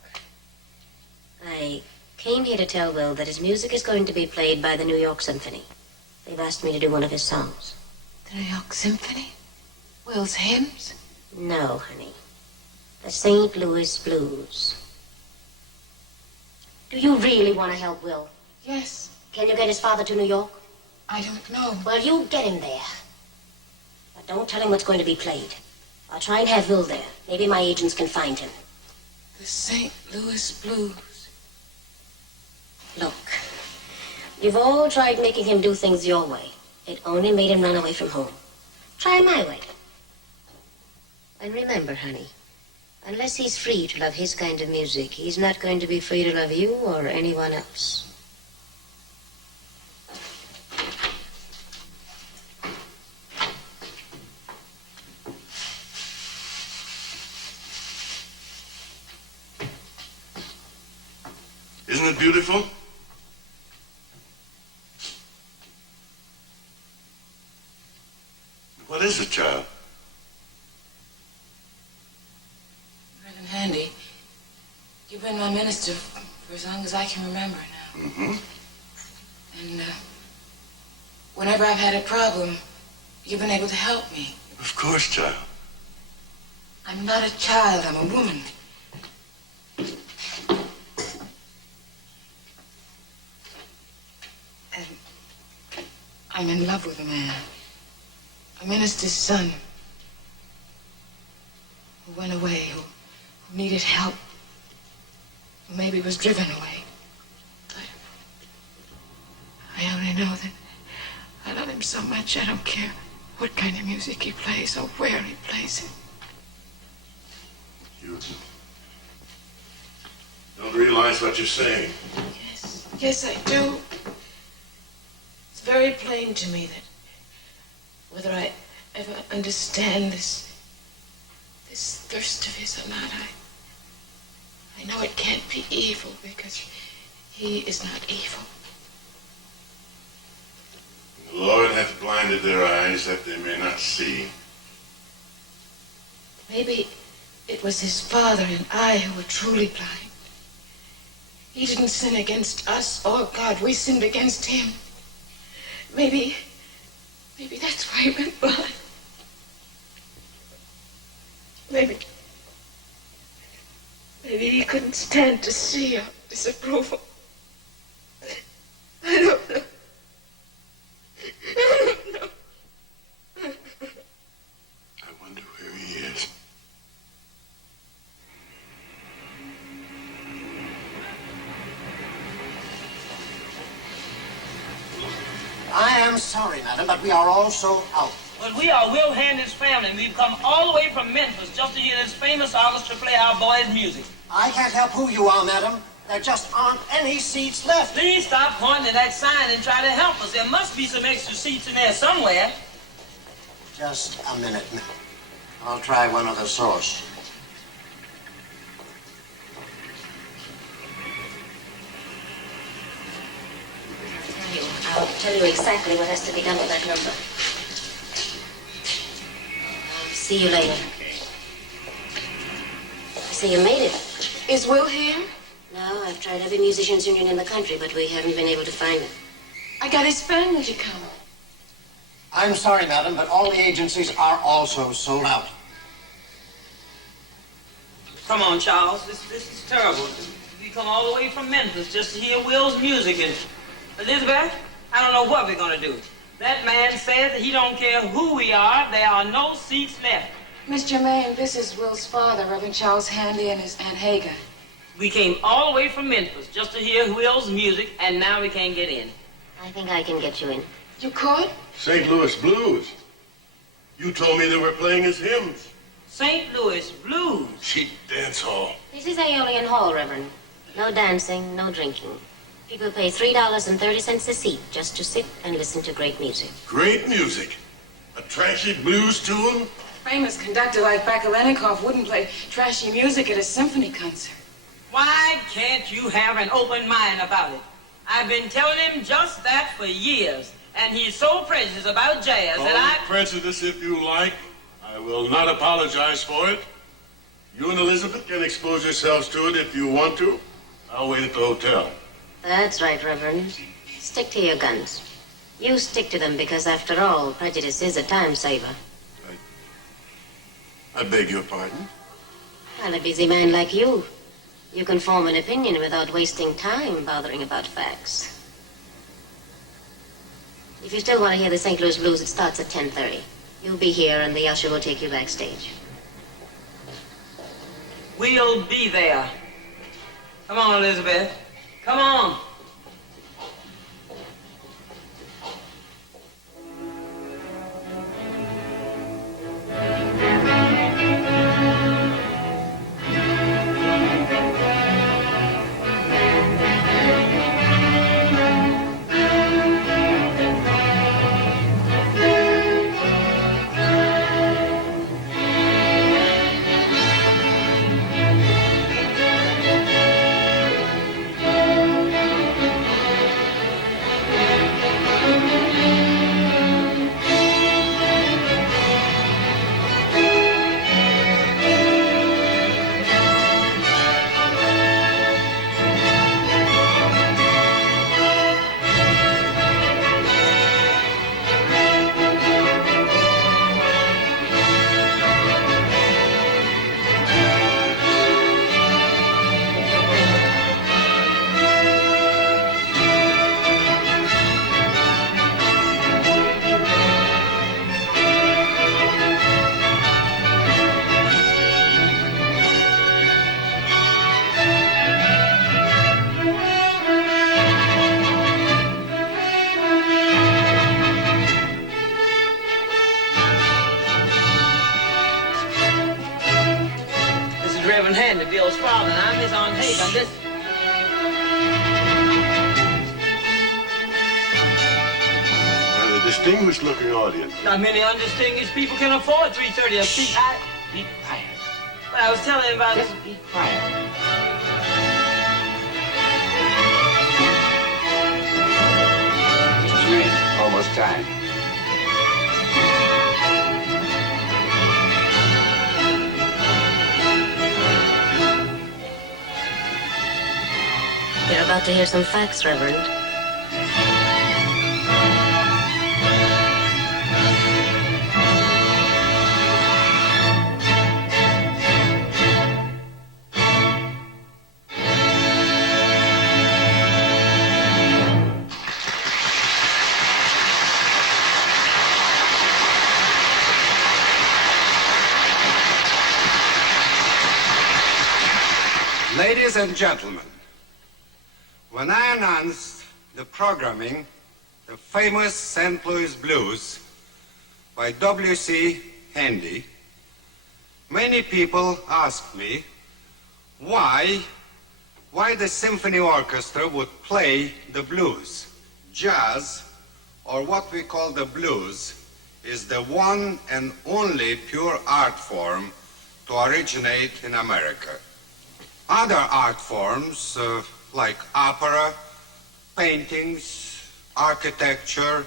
I came here to tell Will that his music is going to be played by the New York Symphony. They've asked me to do one of his songs. The New York Symphony? Will's hymns? No, honey. The St. Louis Blues. Do you really want to help Will? Yes. Can you get his father to New York? I don't know. Well, you get him there. But don't tell him what's going to be played. I'll try and have Will there. Maybe my agents can find him. The St. Louis Blues. Look, you've all tried making him do things your way. It only made him run away from home. Try my way. And remember, honey, unless he's free to love his kind of music, he's not going to be free to love you or anyone else. Isn't it beautiful? What is it, child? Reverend Handy, you've been my minister for as long as I can remember now. Mm-hmm. And whenever I've had a problem, you've been able to help me. Of course, child. I'm not a child, I'm a woman. And I'm in love with a man. A minister's son. Who went away, who needed help. Who maybe was driven away. I only know that I love him so much I don't care what kind of music he plays or where he plays it. You don't realize what you're saying. Yes, I do. It's very plain to me that whether I ever understand this thirst of his or not, I know it can't be evil because he is not evil. The Lord hath blinded their eyes that they may not see. Maybe it was his father and I who were truly blind. He didn't sin against us or God. We sinned against him. Maybe that's why he went blind. Maybe he couldn't stand to see our disapproval. I don't know. I don't know. I wonder where he is. I am sorry, madam, but we are all sold out. Well, we are Will Handy's family, and we've come all the way from Memphis just to hear this famous orchestra play our boys' music. I can't help who you are, madam. There just aren't any seats left. Please stop pointing at that sign and try to help us. There must be some extra seats in there somewhere. Just a minute. I'll try one other source. tell you exactly what has to be done with that number. See you later. I see you made it. Is Will here? No, I've tried every musician's union in the country, but we haven't been able to find him. I got his family to come. I'm sorry, madam, but all the agencies are also sold out. Come on, Charles. This is terrible. We come all the way from Memphis just to hear Will's music. And Elizabeth, I don't know what we're going to do. That man says that he don't care who we are. There are no seats left. Miss Germaine, this is Will's father, Reverend Charles Handy, and his Aunt Hagar. We came all the way from Memphis just to hear Will's music, and now we can't get in. I think I can get you in. You could? St. Louis Blues. You told me they were playing his hymns. St. Louis Blues? Cheap dance hall. This is Aeolian Hall, Reverend. No dancing, no drinking. People pay $3.30 a seat just to sit and listen to great music. Great music. A trashy blues tune? Famous conductor like Bakalennikov wouldn't play trashy music at a symphony concert. Why can't you have an open mind about it? I've been telling him just that for years, and he's so prejudiced about jazz that I... Prejudice if you like. I will not apologize for it. You and Elizabeth can expose yourselves to it if you want to. I'll wait at the hotel. That's right, Reverend. Stick to your guns. You stick to them because, after all, prejudice is a time saver. I beg your pardon? Well, a busy man like you can form an opinion without wasting time bothering about facts. If you still want to hear the St. Louis Blues, it starts at 10:30. You'll be here, and the usher will take you backstage. We'll be there. Come on, Elizabeth. Come on. Bill's father, and I'm his Aunt Hagar. This... Well, a distinguished-looking audience. Not many undistinguished people can afford $3.30 a seat. Be quiet. But I was telling him about... Just be quiet. Mr. Smith, almost time. You're about to hear some facts, Reverend. Ladies and gentlemen, when I announced the programming, the famous St. Louis Blues by W.C. Handy, many people asked me why the symphony orchestra would play the blues. Jazz, or what we call the blues, is the one and only pure art form to originate in America. Other art forms, like opera, paintings, architecture,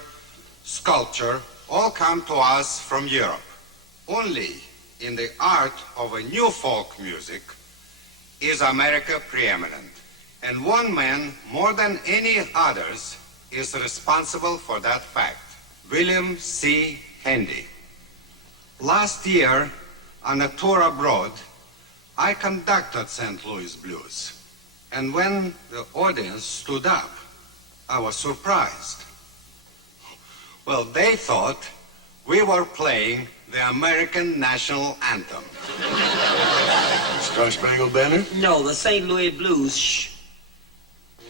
sculpture, all come to us from Europe. Only in the art of a new folk music is America preeminent. And one man, more than any others, is responsible for that fact. William C. Handy. Last year, on a tour abroad, I conducted St. Louis Blues. And when the audience stood up, I was surprised. Well, they thought we were playing the American national anthem. Star Spangled Banner? No, the St. Louis Blues. Shh.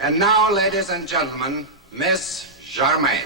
And now, ladies and gentlemen, Miss Germain.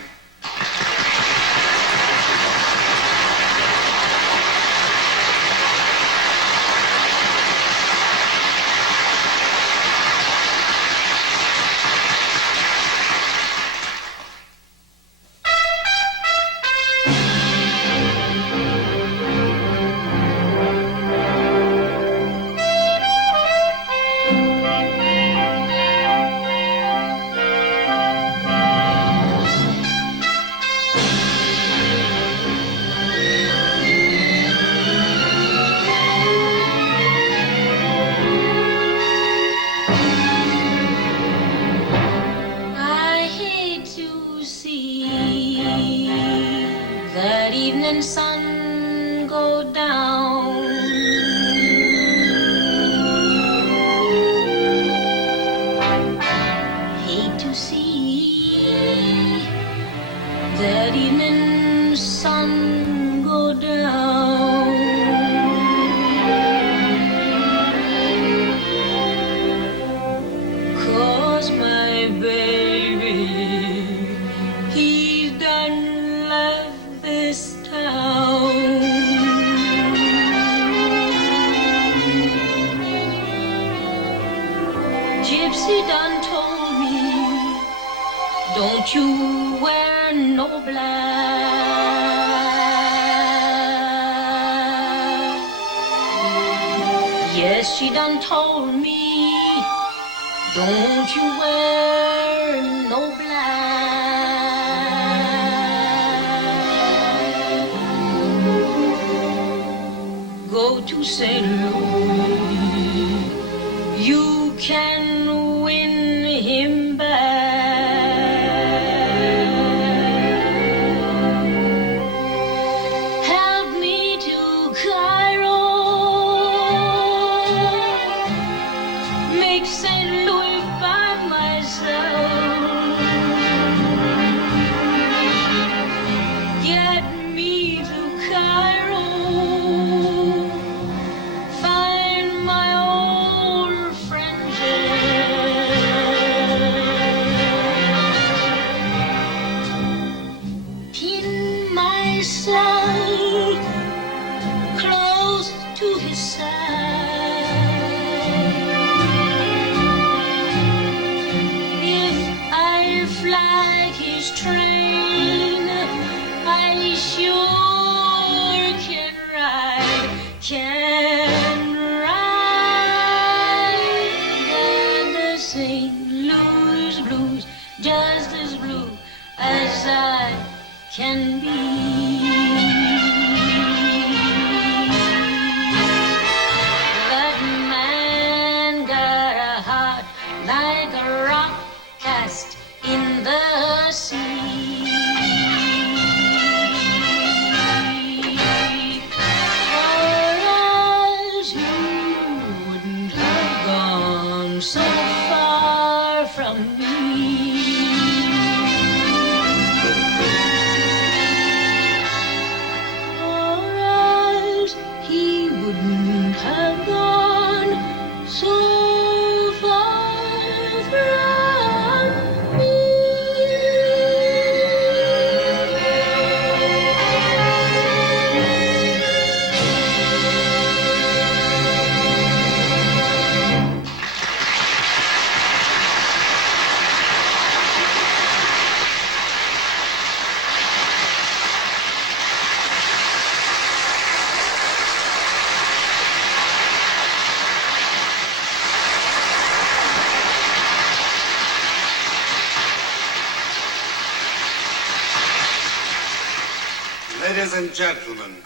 I hate to see that evening sun go down. Hate to see that evening sun go down. 'Cause my baby, he's done left this town. Gypsy done told me, don't you wear no black. Yes, she done told me, don't you wear no black. Go to St. Louis, you can win him back. Help me to Cairo, make St. Louis by myself. Get me to Cairo, find my old friend pin myself close to his side. If I fly his train, I sure can ride, and the St. Louis Blues, just as blue as I can be. That man got a heart like a rock cast in the sea. Or else you wouldn't have gone so far from me. Or else he wouldn't have gone so far from me. Ladies and gentlemen,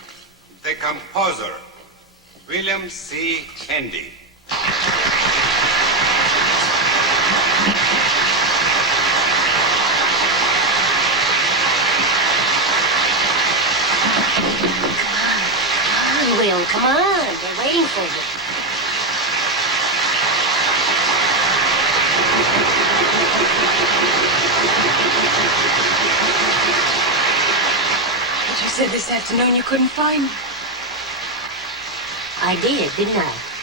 the composer, William C. Handy. Come on, Will, come on. They're waiting for you. But you said this afternoon you couldn't find me. I did, didn't I?